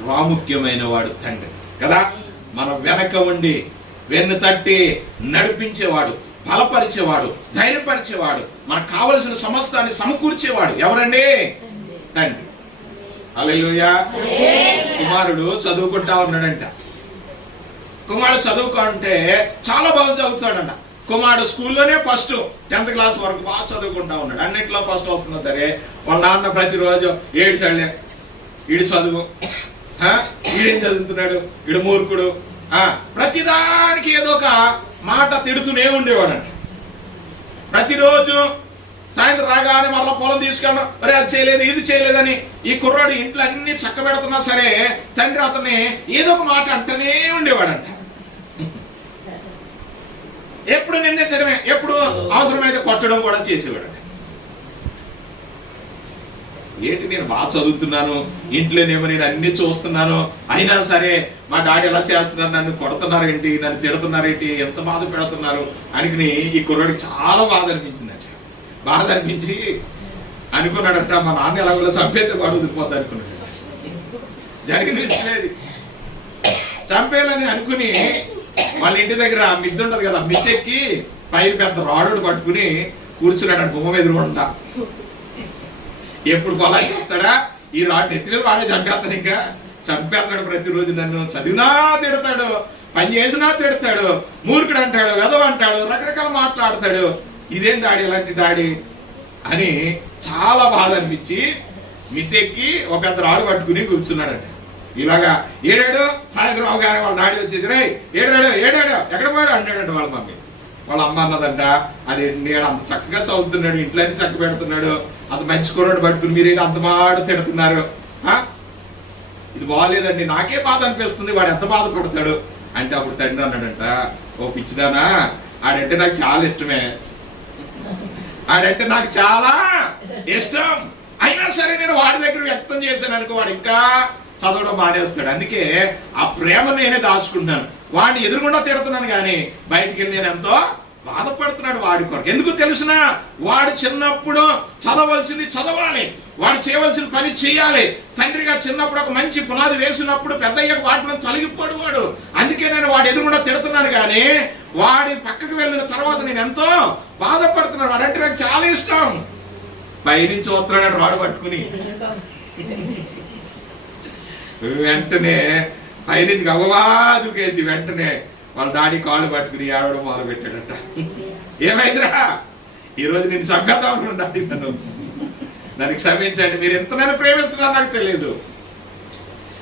ప్రాముఖ్యమైన వాడు తండ్రి కదా. మన వెనక ఉండి వెన్ను తట్టి నడిపించేవాడు, బలపరిచేవాడు, ధైర్యపరిచేవాడు, మనకు కావలసిన సమస్తాన్ని సమకూర్చేవాడు ఎవరండి? తండ్రి. హల్లెలూయా. కుమారుడు చదువుకుంటా ఉన్నాడంట. కుమారుడు చదువుకుంటే చాలా బాగా చదువుతాడంట. కుమారుడు స్కూల్లోనే ఫస్ట్ 10th క్లాస్ వరకు బాగా చదువుకుంటా ఉన్నాడు. అన్నింటిలో ఫస్ట్ వస్తున్నా సరే వాళ్ళ నాన్న ప్రతిరోజు ఏడ్చాడులే, ఈడు చదువు, ఈడేం చదువుతున్నాడు, ఈడు మూర్ఖుడు, ప్రతిదానికి ఏదో ఒక మాట తిడుతూనే ఉండేవాడంట. ప్రతిరోజు సాయంత్రం రాగానే మరలా పొలం తీసుకెళ్ళడం, మరి అది చేయలేదు ఇది చేయలేదని ఈ కుర్రాడు ఇంట్లో అన్ని చక్క పెడుతున్నా సరే తండ్రి అతన్ని ఏదో ఒక మాట అంటూనే ఉండేవాడంట. ఎప్పుడు నిందించడమే, ఎప్పుడు అవసరమైతే కొట్టడం కూడా చేసేవాడు. ఏంటి, నేను బాగా చదువుతున్నాను, ఇంట్లోనేమో నేను అన్ని చూస్తున్నాను, అయినా సరే మా డాడీ ఎలా చేస్తున్నారు, నన్ను కొడుతున్నారేంటి, నన్ను తిడుతున్నారేంటి, ఎంత బాధ పెడుతున్నారు అని ఈ కుర్రాడికి చాలా బాధ అనిపించిందంట. బాధ అనిపించి అనుకున్నాడంట, మా నాన్న ఎలాగో చంపేస్తే వాడు వదిలిపోద్ది అనుకున్నాడు. జరిగిన విషయమేది. చంపేయాలని అనుకుని వాళ్ళ ఇంటి దగ్గర మిద్దె ఉంటది కదా, మిద్దెక్కి పైన పెద్ద రాడు పట్టుకుని కూర్చున్నాడు బొమ్మ ఎదురుకుంటా. ఎప్పుడు పొలా చెప్తాడా, ఈ రాడు ఎత్తి మీద వాడే చంపేస్తాడు. ఇంకా చంపేస్తాడు ప్రతిరోజు. నన్ను చదివినా తిడతాడు, పని చేసినా తిడతాడు, మూర్ఖుడు అంటాడు, వెదవ అంటాడు, రకరకాల మాట్లాడతాడు. ఇదేం డాడీ ఇలాంటి డాడీ అని చాలా బాధ అనిపించి మిద్దెక్కి ఒక పెద్ద రాడు పట్టుకుని కూర్చున్నాడట. ఇలాగా ఏడాడు. సాయంత్రం అవగానే వాళ్ళ డాడీ వచ్చేసి రే ఏడాడు ఏడాడు ఎక్కడ పోయాడు అంటాడంట వాళ్ళ మమ్మీ. వాళ్ళ అమ్మ అన్నదంట, అది నేను అంత చక్కగా చదువుతున్నాడు, ఇంట్లో చక్క పెడుతున్నాడు, అంత మంచి కూరడు పట్టుకుని మీరేంటి అంత మాట తిడుతున్నారు, ఇది బాగాలేదండి, నాకే బాధ అనిపిస్తుంది, వాడు ఎంత బాధపడతాడు అంటే అప్పుడు తండ్రి అన్నాడంట, ఓ పిచ్చిదానా, ఆడంటే నాకు చాలా ఇష్టమే, ఆడంటే నాకు చాలా ఇష్టం, అయినా సరే నేను వాడి దగ్గర వ్యక్తం చేశాను అనుకో వాడు ఇంకా చదవడం మానేస్తాడు. అందుకే ఆ ప్రేమ నేనే దాచుకుంటున్నాను. వాడిని ఎదురుగుండా తిడుతున్నాను కానీ బయటికి వెళ్ళి నేను ఎంతో బాధపడుతున్నాడు వాడి కొరకు. ఎందుకు తెలుసునా, వాడు చిన్నప్పుడు చదవలసింది చదవాలి, వాడు చేయవలసిన పని చేయాలి. తండ్రిగా చిన్నప్పుడు ఒక మంచి పునాది వేసినప్పుడు పెద్దయ్యాక వాటిలో తొలగిపోడు వాడు. అందుకే నేను వాడు ఎదురుగుండా తిడుతున్నాను కానీ వాడి పక్కకు వెళ్ళిన తర్వాత నేను ఎంతో బాధపడుతున్నాను. వాడంటే నాకు చాలా ఇష్టం. పైనుంచి వస్తున్నాడు రాడు పట్టుకుని. వెంటనే పైనుంచి గవ్వా దూకేసి వెంటనే వాళ్ళ డాడీ కాళ్ళు పట్టుకుని ఏడవడం మొదలు పెట్టాడట. ఏమైందిరా, ఈరోజు నేను చంపేద్దాం అనుకున్నాను డాడీ, నన్ను క్షమించండి, మీరు ఎంత నన్ను ప్రేమిస్తున్నారు నాకు తెలియదు,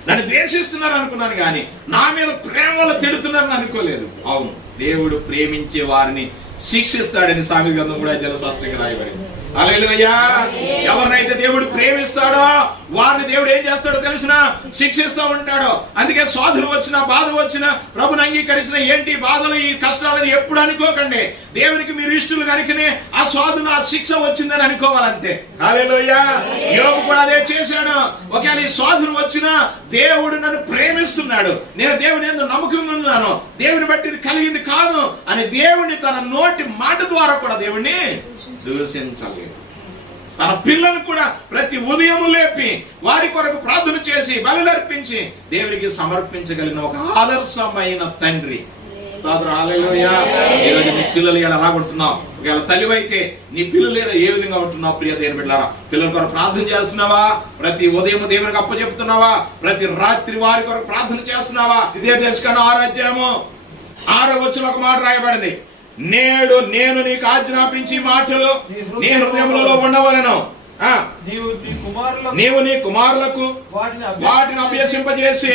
నన్ను ద్వేషిస్తున్నారు అనుకున్నాను కానీ నా మీద ప్రేమలో తిడుతున్నారని అనుకోలేదు. అవును, దేవుడు ప్రేమించే వారిని శిక్షిస్తాడని సామెత గ్రంథం కూడా చాలా స్పష్టంగా రాయబడింది. హల్లెలూయా. ఎవరినైతే దేవుడు ప్రేమిస్తాడో వారిని దేవుడు ఏం చేస్తాడో తెలిసిన శిక్షిస్తూ ఉంటాడో. అందుకే శోధన వచ్చినా బాధ వచ్చినా ప్రభుని అంగీకరించిన ఏంటి బాధలు ఈ కష్టాలని ఎప్పుడు అనుకోకండి. దేవునికి మీరు ఇష్టలు కనుకనే ఆ శోధన ఆ శిక్ష వచ్చిందని అనుకోవాలంతే. హల్లెలూయా. యోబు కూడా అదే చేశాడు. ఒకవేళ ఈ శోధన వచ్చినా దేవుడు నన్ను ప్రేమిస్తున్నాడు, నేను దేవుని యందు నమ్మకంగా ఉన్నాను, దేవుని బట్టి ఇది కలిగింది కాదు అని దేవుని తన నోటి మాట ద్వారా కూడా దేవుణ్ణి దూషించలేదు. తన పిల్లలు కూడా ప్రతి ఉదయం లేపి వారి కొరకు ప్రార్థన చేసి బలులర్పించి దేవునికి సమర్పించగలిగిన ఒక ఆదర్శమైన తండ్రి. స్తోత్రం. హల్లెలూయా. ఈరోజు నీ పిల్లలు ఎలా ఉంటున్నావు? ఒకవేళ తల్లివైతే నీ పిల్లలు ఏ విధంగా ఉంటున్నావు? ప్రియ దేవుని బిడ్డలారా, పిల్లల కొరకు ప్రార్థన చేస్తున్నావా? ప్రతి ఉదయం దేవునికి అప్పచెప్తున్నావా? ప్రతి రాత్రి వారి కొరకు ప్రార్థన చేస్తున్నావా? ఇదే తెలుసుకున్న 6వ అధ్యాయము 6వ వచనంలో ఒక మాట రాయబడింది, నేడు నేను నీకు ఆజ్ఞాపించి మాటలు నీ హృదయములలో ఉండవలెను, నీవు నీ కుమారులకు వాటిని అభ్యసింపజేసి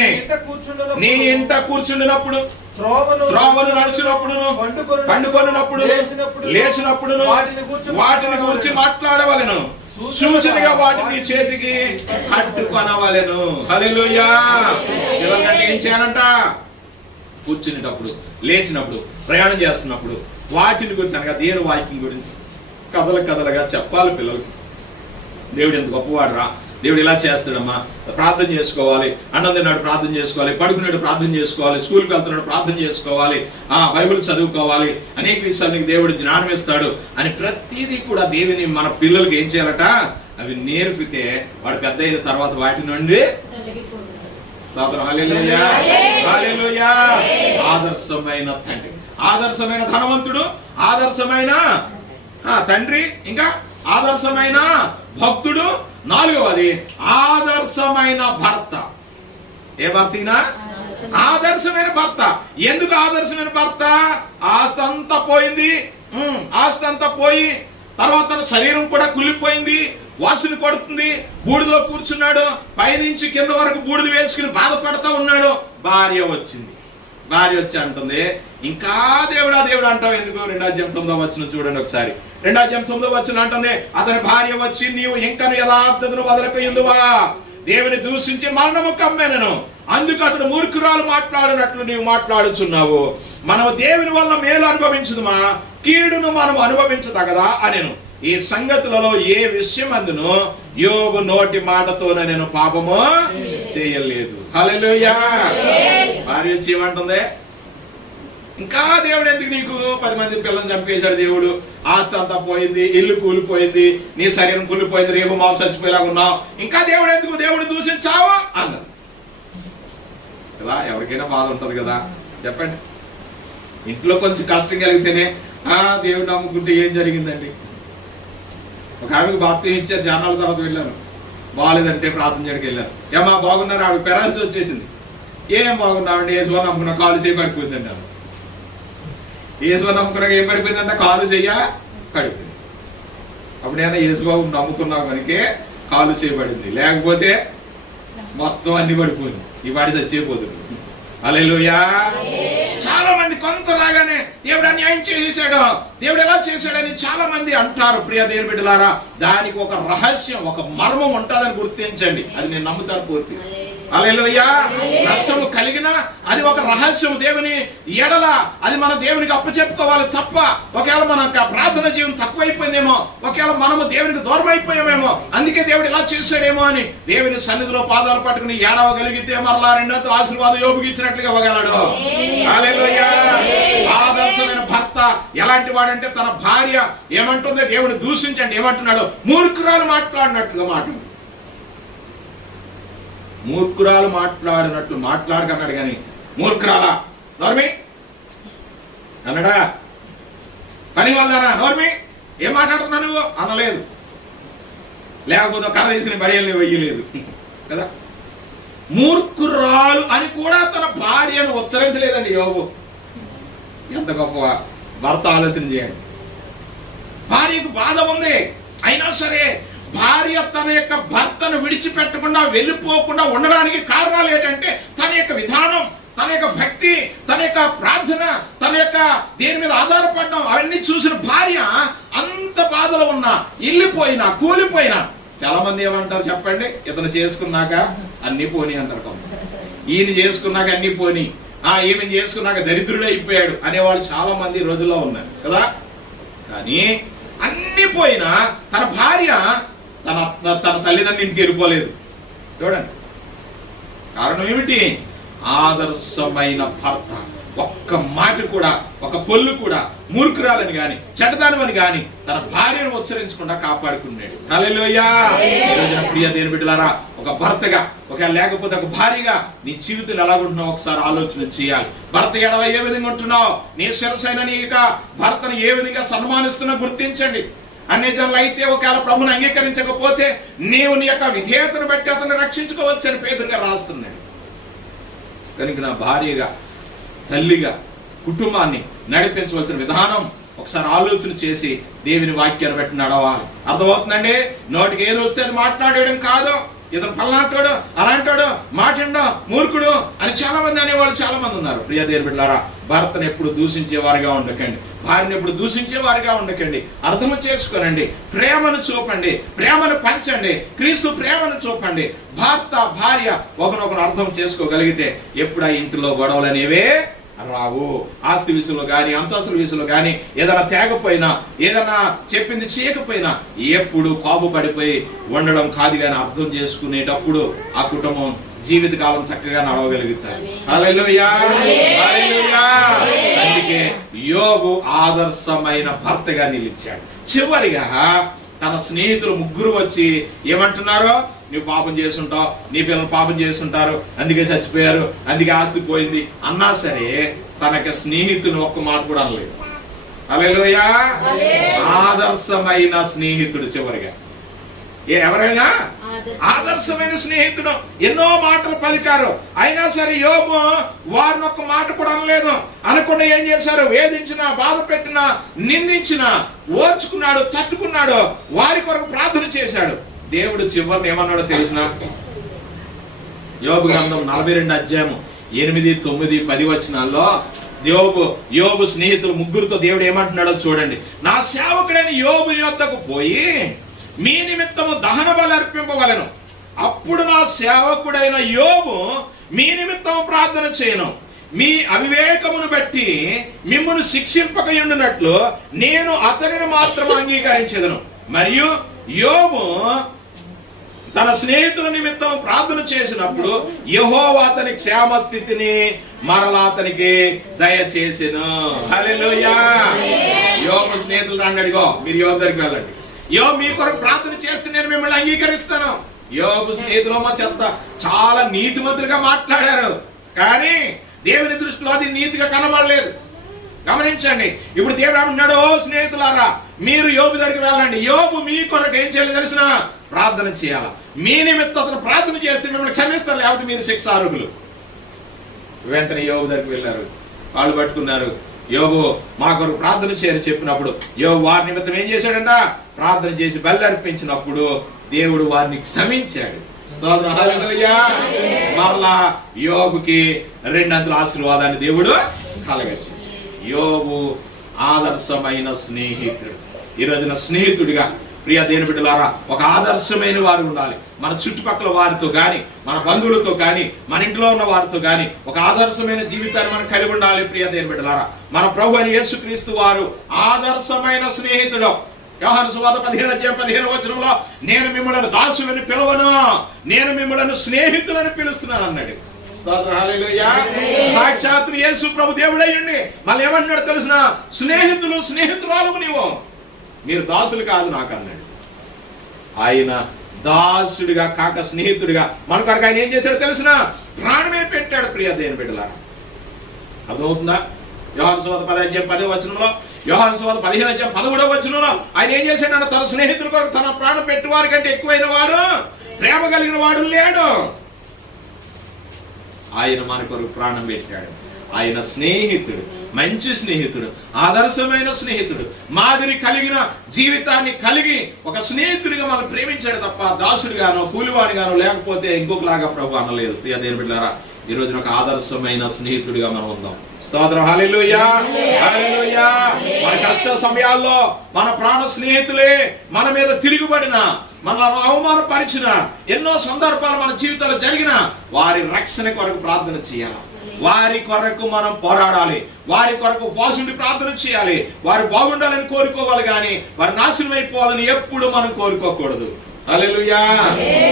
నీ ఇంట కూర్చుండినప్పుడు, త్రోవను నడుచునప్పుడు, పండుకొనినప్పుడు, లేచినప్పుడు వాటిని గురించి మాట్లాడవలెను, సూచనగా వాటిని చేతికి కట్టుకొనవలెను. హల్లెలూయా. ఎవరికంటే ఏం చేయాలంట? కూర్చునేటప్పుడు, లేచినప్పుడు, ప్రయాణం చేస్తున్నప్పుడు వాటిని గురించి అనగా దేవుని వాక్యం గురించి కథలుగా చెప్పాలి పిల్లలకి. దేవుడు ఎంత గొప్పవాడురా, దేవుడు ఇలా చేస్తాడమ్మా, ప్రార్థన చేసుకోవాలి, అన్నం తిన్నాడు ప్రార్థన చేసుకోవాలి, పడుకున్నాడు ప్రార్థన చేసుకోవాలి, స్కూల్కి వెళ్తున్నాడు ప్రార్థన చేసుకోవాలి, బైబిల్ చదువుకోవాలి, అనేక విషయాలు నీకు దేవుడు జ్ఞానం ఇస్తాడు అని ప్రతిదీ కూడా దేవుని మన పిల్లలకి ఏం చేయాలట? అవి నేర్పితే వాడు పెద్ద అయిన తర్వాత వాటి నుండి ఆదర్శమైన తండ్రి, ఆదర్శమైన ధనవంతుడు, ఆదర్శమైన తండ్రి, ఇంకా ఆదర్శమైన భక్తుడు, 4వది ఆదర్శమైన భర్త. ఏ భర్తనా? ఆదర్శమైన భర్త. ఎందుకు ఆదర్శమైన భర్త? ఆస్తి అంతా పోయింది, ఆస్తి అంతా పోయి తర్వాత తన శరీరం కూడా కులిపోయింది, వాసన కొడుతుంది, బూడిదలో కూర్చున్నాడు, పైనుంచి కింద వరకు బూడిద వేసుకుని బాధపడతా ఉన్నాడు. భార్య వచ్చింది, భార్య వచ్చి అంటుంది, ఇంకా దేవుడా దేవుడు అంటావు ఎందుకు? 2వ అధ్యాయం 9వ వచనం చూడండి ఒకసారి. 2వ అధ్యాయం 9వ వచనం అంటుంది, అతని భార్య వచ్చి నీవు ఇంకా యథార్థతను వదలకయుందువా, దేవుని దూషించి మరణము కమ్మెనను, అందుకు అతడు మూర్ఖురాలు మాట్లాడినట్లు నీవు మాట్లాడుచున్నావు. మనము దేవుని వల్ల మేలు అనుభవించుదుమా, కీడును మనం అనుభవించదగదా అనెను. ఈ సంగతులలో ఏ విషయం అందును యోబు నోటి మాటతోనే నేను పాపము చేయలేదు. హల్లెలూయా. భార్య వచ్చి ఏమంటుంది? ఇంకా దేవుడు ఎందుకు నీకు 10 మంది పిల్లల్ని చంపేశాడు దేవుడు, ఆస్తి అంతా పోయింది, ఇల్లు కూలిపోయింది, నీ శరీరం కూలిపోయింది, రేపు మాకు చచ్చిపోయేలాగా ఉన్నావు, ఇంకా దేవుడు ఎందుకు? దేవుడు దూషించావా అన్నది. ఇలా ఎవరికైనా బాధ ఉంటది కదా, చెప్పండి. ఇంట్లో కొంచెం కష్టం కలిగితేనే దేవుడు నమ్ముకుంటే ఏం జరిగిందండి? ఒక ఆమెకు బాప్తిసం ఇచ్చారు, జానాల తర్వాత వెళ్ళాను, బాగాలేదంటే ప్రార్థన చేయడానికి వెళ్ళాను. ఏమా బాగున్నారు? ఆవిడ పెరాలసిస్ వచ్చేసింది. ఏం బాగున్నామండి, యేసుని నమ్ముకున్న కాలు చేయి పడిపోయిందండి. ఆవిడ యేసుని నమ్ముకున్నాక ఏం పడిపోయిందంటే కాలు చెయ్య పడిపోయింది. అప్పుడైనా యేసుబాబు నమ్ముకున్నావు కనుకే కాలు చేయబడింది, లేకపోతే మొత్తం అన్ని పడిపోయింది, ఈ వాడి చచ్చిపోతుంది. హల్లెలూయా. చాలా మంది కొంత రాగానే దేవుడు అన్యాయం చేసేసాడు, దేవుడు ఎలా చేశాడని చాలా మంది అంటారు. ప్రియ దేవుని బిడ్డలారా, దానికి ఒక రహస్యం, ఒక మర్మం ఉంటుందని గుర్తించండి. అది నేను నమ్ముతాను పూర్తిగా. హల్లెలూయా. నష్టము కలిగినా అది ఒక రహస్యం దేవుని ఎడల, అది మన దేవునికి అప్పచెప్పుకోవాలి తప్ప, ఒకవేళ మన ప్రార్థన జీవనం తక్కువైపోయిందేమో, ఒకవేళ మనము దేవునికి దూరం అయిపోయామేమో, అందుకే దేవుడు ఇలా చేశాడేమో అని దేవుని సన్నిధిలో పాదాలు పట్టుకుని ఏడవగలిగితే మరలా 2వ ఆశీర్వాదం యోబుకి ఇచ్చినట్లుగా ఇవ్వగలడు. హల్లెలూయా. ఆదర్శమైన భర్త ఎలాంటి వాడంటే తన భార్య ఏమంటుందో దేవుని దూషించండి, ఏమంటున్నాడు? మూర్ఖురాలు మాట్లాడినట్లుగా మాట్లాడు. మూర్ఖురాలు మాట్లాడినట్లు మాట్లాడకన్నాడు కానీ మూర్ఖురాలా నోర్మి అన్నాడా? పని వాళ్ళదానా నోర్మి ఏం మాట్లాడుతున్నా నువ్వు అనలేదు, లేకపోతే కథ తీసుకుని బడియల్ని వెయ్యలేదు కదా. మూర్ఖురాలు అని కూడా తన భార్యను ఉచ్చరించలేదండి యోబు. ఎంత గొప్ప భర్త, ఆలోచన చేయండి. భార్యకు బాధ ఉంది, అయినా సరే భార్య తన యొక్క భర్తను విడిచిపెట్టకుండా వెళ్ళిపోకుండా ఉండడానికి కారణాలు ఏంటంటే తన యొక్క విధానం, తన యొక్క భక్తి, తన యొక్క ప్రార్థన, తన యొక్క దేని మీద ఆధారపడడం, అవన్నీ చూసిన భార్య అంత బాధలో ఉన్నా, ఇల్లిపోయినా, కూలిపోయినా, చాలా మంది ఏమంటారు చెప్పండి, ఇతను చేసుకున్నాక అన్ని పోని అంటారు. ఈయన చేసుకున్నాక అన్ని పోని, ఈమె చేసుకున్నాక దరిద్రుడు అయిపోయాడు అనేవాళ్ళు చాలా మంది రోజుల్లో ఉన్నారు కదా. కానీ అన్ని పోయినా తన భార్య తన తల్లిదండ్రుల ఇంటికి వెళ్ళిపోలేదు. చూడండి, కారణం ఏమిటి? ఆదర్శమైన భర్త. ఒక్క మాట కూడా, ఒక పొల్లు కూడా, మూర్ఖురాలని గాని చెడ్డదానమని గాని తన భార్యను ఉచ్చరించకుండా కాపాడుకున్నాడు. హల్లెలూయా. ప్రియ దేవుని బిడ్డలారా, ఒక భర్తగా, ఒక లేకపోతే ఒక భార్యగా నీ జీవితం ఎలాగుంటున్నావు ఒకసారి ఆలోచన చేయాలి. భర్త ఎడల ఏ విధంగా ఉంటున్నావు, నీ శిరసైన నీ యొక్క భర్తను ఏ విధంగా సన్మానిస్తున్నా గుర్తించండి. అన్ని జనులు అయితే ఒకవేళ ప్రభుని అంగీకరించకపోతే నీవు నీ యొక్క విధేయతను బట్టి అతన్ని రక్షించుకోవచ్చు అని పేతురుగా రాస్తున్నాడు. కనుక నా భార్యగా, తల్లిగా కుటుంబాన్ని నడిపించవలసిన విధానం ఒకసారి ఆలోచన చేసి దేవుని వాక్యాన్ని బట్టి నడవాలి. అర్థమవుతుందండి? నోటికి ఏది వస్తే అది మాట్లాడడం కాదు. ఇతను పల్లాంటోడు, అలాంటోడు, మాటిండో, మూర్ఖుడు అని చాలా మంది అనేవాళ్ళు చాలా మంది ఉన్నారు. ప్రియ దేవుని బిడ్డలారా, భర్తను ఎప్పుడు దూషించేవారుగా ఉండకండి, భార్యను ఎప్పుడు దూషించేవారుగా ఉండకండి. అర్థము చేసుకోనండి, ప్రేమను చూపండి, ప్రేమను పంచండి, క్రీస్తు ప్రేమను చూపండి. భర్త భార్య ఒకరినొకరు అర్థం చేసుకోగలిగితే ఎప్పుడు ఆ ఇంటిలో గొడవలు అనేవే రావు. ఆస్తి విషయంలో గాని, అంతస్తుల విషయంలో గాని ఏదైనా తేగపోయినా, ఏదైనా చెప్పింది చేయకపోయినా ఎప్పుడు కాపు పడిపోయి ఉండడం కాదు. కానీ అర్థం చేసుకునేటప్పుడు ఆ కుటుంబం జీవితకాలం చక్కగా నడవగలుగుతారు. హల్లెలూయా, హల్లెలూయా. అందుకే యోబు ఆదర్శమైన భర్తగా నిలిచాడు. చివరిగా తన స్నేహితులు ముగ్గురు వచ్చి ఏమంటున్నారు? నువ్వు పాపం చేస్తుంటావు, నీ పిల్లలు పాపం చేస్తుంటారు, అందుకే చచ్చిపోయారు, అందుకే ఆస్తి పోయింది అన్నా సరే తనకి స్నేహితుని ఒక్క మాట కూడా అనలేదు. హల్లెలూయా. ఆదర్శమైన స్నేహితుడు. చివరిగా ఎవరైనా ఆదర్శమైన స్నేహితుడు. ఎన్నో మాటలు పలికారు, అయినా సరే యోబు వారిని ఒక్క మాట కూడా అనలేదు. అనుకున్న ఏం చేశారు? వేధించిన, బాధ పెట్టిన, నిందించిన ఓర్చుకున్నాడు, తట్టుకున్నాడు, వారి కొరకు ప్రార్థన చేశాడు. దేవుడు చివరిని ఏమన్నాడో తెలిసిన? యోబు గ్రంథం 42 అధ్యాయం 8, 9, 10 వచనాల్లో యోబు స్నేహితులు ముగ్గురుతో దేవుడు ఏమంటున్నాడో చూడండి. నా సేవకుడైన యోబు యొద్దకు పోయి మీ నిమిత్తము దహన బలి అర్పింపవలెను, అప్పుడు నా సేవకుడైన యోబు మీ నిమిత్తము ప్రార్థన చేయను. మీ అవివేకమును బట్టి మిమ్మును శిక్షింపకయుండునట్లు నేను అతనిని మాత్రం అంగీకరించెదను. మరియు యోబు తన స్నేహితుల నిమిత్తం ప్రార్థన చేసినప్పుడు యెహోవా అతని క్షేమ స్థితిని మరలా అతనికి దయచేసెను. హల్లెలూయా. యోబు స్నేహితులు అన్నాడుగో, మీరు యోబు దగ్గరికి వెళ్ళండి, యోబు మీ కొరకు ప్రార్థన చేస్తే నేను మిమ్మల్ని అంగీకరిస్తాను. యోబు స్నేహితులు చెత్త చాలా నీతిమంతులుగా మాట్లాడారు, కానీ దేవుని దృష్టిలో అది నీతిగా కనబడలేదు. గమనించండి. ఇప్పుడు దేవుడు అన్నాడు, ఓ స్నేహితులారా మీరు యోబు దగ్గరికి వెళ్ళండి, యోబు మీ కొరకు ఏం చేయాలి తెలిసిన? ప్రార్థన చేయాల. మీ నిమిత్తం అతను ప్రార్థన చేస్తే మిమ్మల్ని క్షమిస్తారు, లేకపోతే మీరు శిక్షార్హులు. వెంటనే యోబు దగ్గరికి వెళ్ళారు, వాళ్ళు పట్టుకున్నారు. యోబు మా కొరకు ప్రార్థన చేయని చెప్పినప్పుడు యోబు వారి నిమిత్తం ఏం చేశాడంట? ప్రార్థన చేసి బలి అర్పించినప్పుడు దేవుడు వారిని క్షమించాడు. స్తోత్రం, హల్లెలూయా. మరలా యోబుకి 2 ఆశీర్వాదాన్ని దేవుడు కలగచేశాడు. యోబు ఆదర్శమైన స్నేహితుడు. ఈ రోజున స్నేహితుడిగా ప్రియ దేవుని బిడ్డలారా, ఒక ఆదర్శమైన వారు ఉండాలి. మన చుట్టుపక్కల వారితో గాని, మన బంధువులతో గాని, మన ఇంట్లో ఉన్న వారితో గాని ఒక ఆదర్శమైన జీవితాన్ని మనం కలిగి ఉండాలి. ప్రియ దేవుని బిడ్డలారా, మన ప్రభు అయిన యేసుక్రీస్తు వారు ఆదర్శమైన స్నేహితుడు. యోహాను సువార్త 15 అధ్యాయం 15 వచనంలో నేను మిమ్మల్ని దాసులని పిలవను, నేను మిమ్మల్ని స్నేహితులని పిలుస్తున్నాను అన్నాడు. సాక్షాత్తు యేసు ప్రభు దేవుడయ్యండి మళ్ళీ ఏమంటున్నాడు తెలిసిన? స్నేహితులు స్నేహితురాలు నీవు, మీరు దాసులు కాదు నాకు అన్నాడు. ఆయన దాసుడిగా కాక స్నేహితుడిగా మన కొరకు ఆయన ఏం చేశాడో తెలిసిన? ప్రాణమే పెట్టాడు. ప్రియ దేవుని బిడ్డలారా, అర్థమవుతుందా? యోహాను సువార్త 10 అధ్యాయం 10 వచనంలో, యోహాను సువార్త 15 అధ్యాయం 13 వచనంలో ఆయన ఏం చేశాడు? తన స్నేహితుల కొరకు తన ప్రాణం పెట్టి వారి కంటే ఎక్కువైన వాడు, ప్రేమ కలిగిన వాడు లేడు. ఆయన మన కొరకు ప్రాణం పెట్టాడు. ఆయన స్నేహితుడు, మంచి స్నేహితుడు, ఆదర్శమైన స్నేహితుడు, మాదిరి కలిగిన జీవితాన్ని కలిగి ఒక స్నేహితుడిగా మనం ప్రేమించాడు తప్ప దాసుడిగానో కూలివాడిగానో లేకపోతే ఇంకొకలాగా ప్రభు అనలేదు. ప్రియ దేవుని బిడ్డలారా, ఈ రోజున ఒక ఆదర్శమైన స్నేహితుడిగా మనం ఉందాం. స్తోత్రం. హల్లెలూయా, హల్లెలూయా. మన కష్ట సమయాల్లో మన ప్రాణ స్నేహితులే మన మీద తిరుగుబడిన, మనల్ని అవమానపరిచిన ఎన్నో సందర్భాలు మన జీవితాల్లో జరిగిన వారి రక్షణ కొరకు ప్రార్థన చేయాలి. వారి కొరకు మనం పోరాడాలి. వారి కొరకు ఉపవాసుండి ప్రార్థన చేయాలి. వారు బాగుండాలని కోరుకోవాలి, కానీ వారు నాశనం అయిపోవాలని ఎప్పుడు మనం కోరుకోకూడదు. హల్లెలూయా.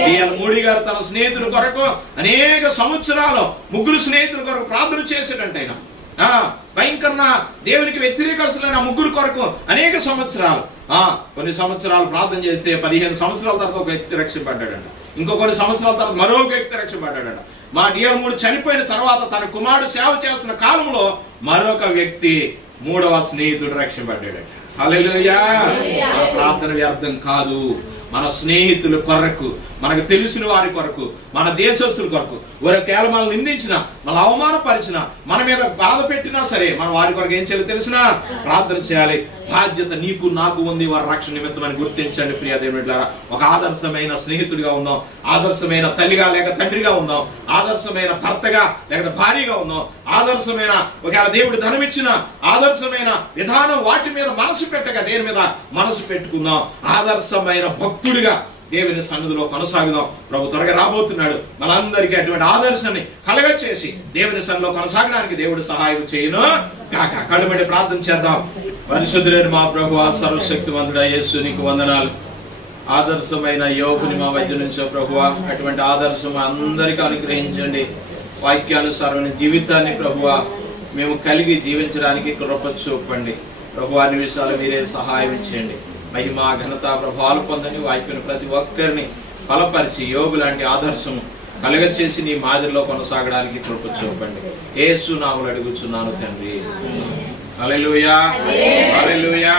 డిఎల్ మూడీ గారు తన స్నేహితుల కొరకు అనేక సంవత్సరాలు 3 స్నేహితుల కొరకు ప్రార్థన చేశాడంట. ఆయన భయంకరమైన దేవునికి వ్యతిరేకస్తులైన 3 కొరకు అనేక సంవత్సరాలు, కొన్ని సంవత్సరాలు ప్రార్థన చేస్తే 15 సంవత్సరాల తర్వాత ఒక వ్యక్తి రక్షింపడ్డాడంట. ఇంకో కొన్ని సంవత్సరాల తర్వాత మరో వ్యక్తి రక్షింపడ్డాడంట. మా డిఎల్ మూడు చనిపోయిన తర్వాత తన కుమారుడు సేవ చేస్తున్న కాలంలో మరొక వ్యక్తి 3వ స్నేహితుడు రక్షింపడ్డాడంట. హల్లెలూయా. మన ప్రార్థన వ్యర్థం కాదు. మన స్నేహితుల కొరకు, మనకు తెలిసిన వారి కొరకు, మన దేశస్తుల కొరకు, ఒకవేళ మనల్ని నిందించిన, మన అవమానపరిచిన, మన మీద బాధ పెట్టినా సరే మనం వారి కొరకు ఏం చేయాలి తెలిసినా ప్రార్థన చేయాలి. బాధ్యత నీకు నాకు ఉంది వారి రక్షణ నిమిత్తం అని గుర్తించండి. ప్రియ దేవుని బిడ్డలారా, ఒక ఆదర్శమైన స్నేహితుడిగా ఉందాం, ఆదర్శమైన తల్లిగా లేక తండ్రిగా ఉందాం, ఆదర్శమైన భర్తగా లేక భార్యగా ఉందాం, ఆదర్శమైన ఒకవేళ దేవుడు ధనమిచ్చిన ఆదర్శమైన విధానం వాటి మీద మనసు పెట్టగా దేని మీద మనసు పెట్టుకుందాం. ఆదర్శమైన భక్తుడిగా దేవుని సన్నిధిలో కొనసాగుదాం. ప్రభు త్వరగా రాబోతున్నాడు. మనందరికీ అటువంటి ఆదర్శాన్ని కలగచేసి దేవుని సన్నిధిలో కొనసాగడానికి దేవుడు సహాయం చేయను కాక. కడుబడి ప్రార్థన చేద్దాం. పరిశుద్ధుడైన మా ప్రభువా, సర్వశక్తివంతుడా యేసు నీకు వందనాలు. ఆదర్శమైన యోగుని మా మధ్య నుంచో ప్రభువా, అటువంటి ఆదర్శం అందరికీ అనుగ్రహించండి. వాక్యానుసారమైన జీవితాన్ని ప్రభువా మేము కలిగి జీవించడానికి కృప చూపండి. ప్రభువా, అన్ని విషయాలు మీరే సహాయం చేయండి. మహిమ ఘనత ప్రభావాలు పొందని వాక్యం ప్రతి ఒక్కరిని బలపరిచి యోగు లాంటి ఆదర్శం కలుగచేసి నీ మాదిరిలో కొనసాగడానికి కృప చూపండి. యేసు నామములో అడుగుచున్నాను తండ్రి. హల్లెలూయా, హల్లెలూయా.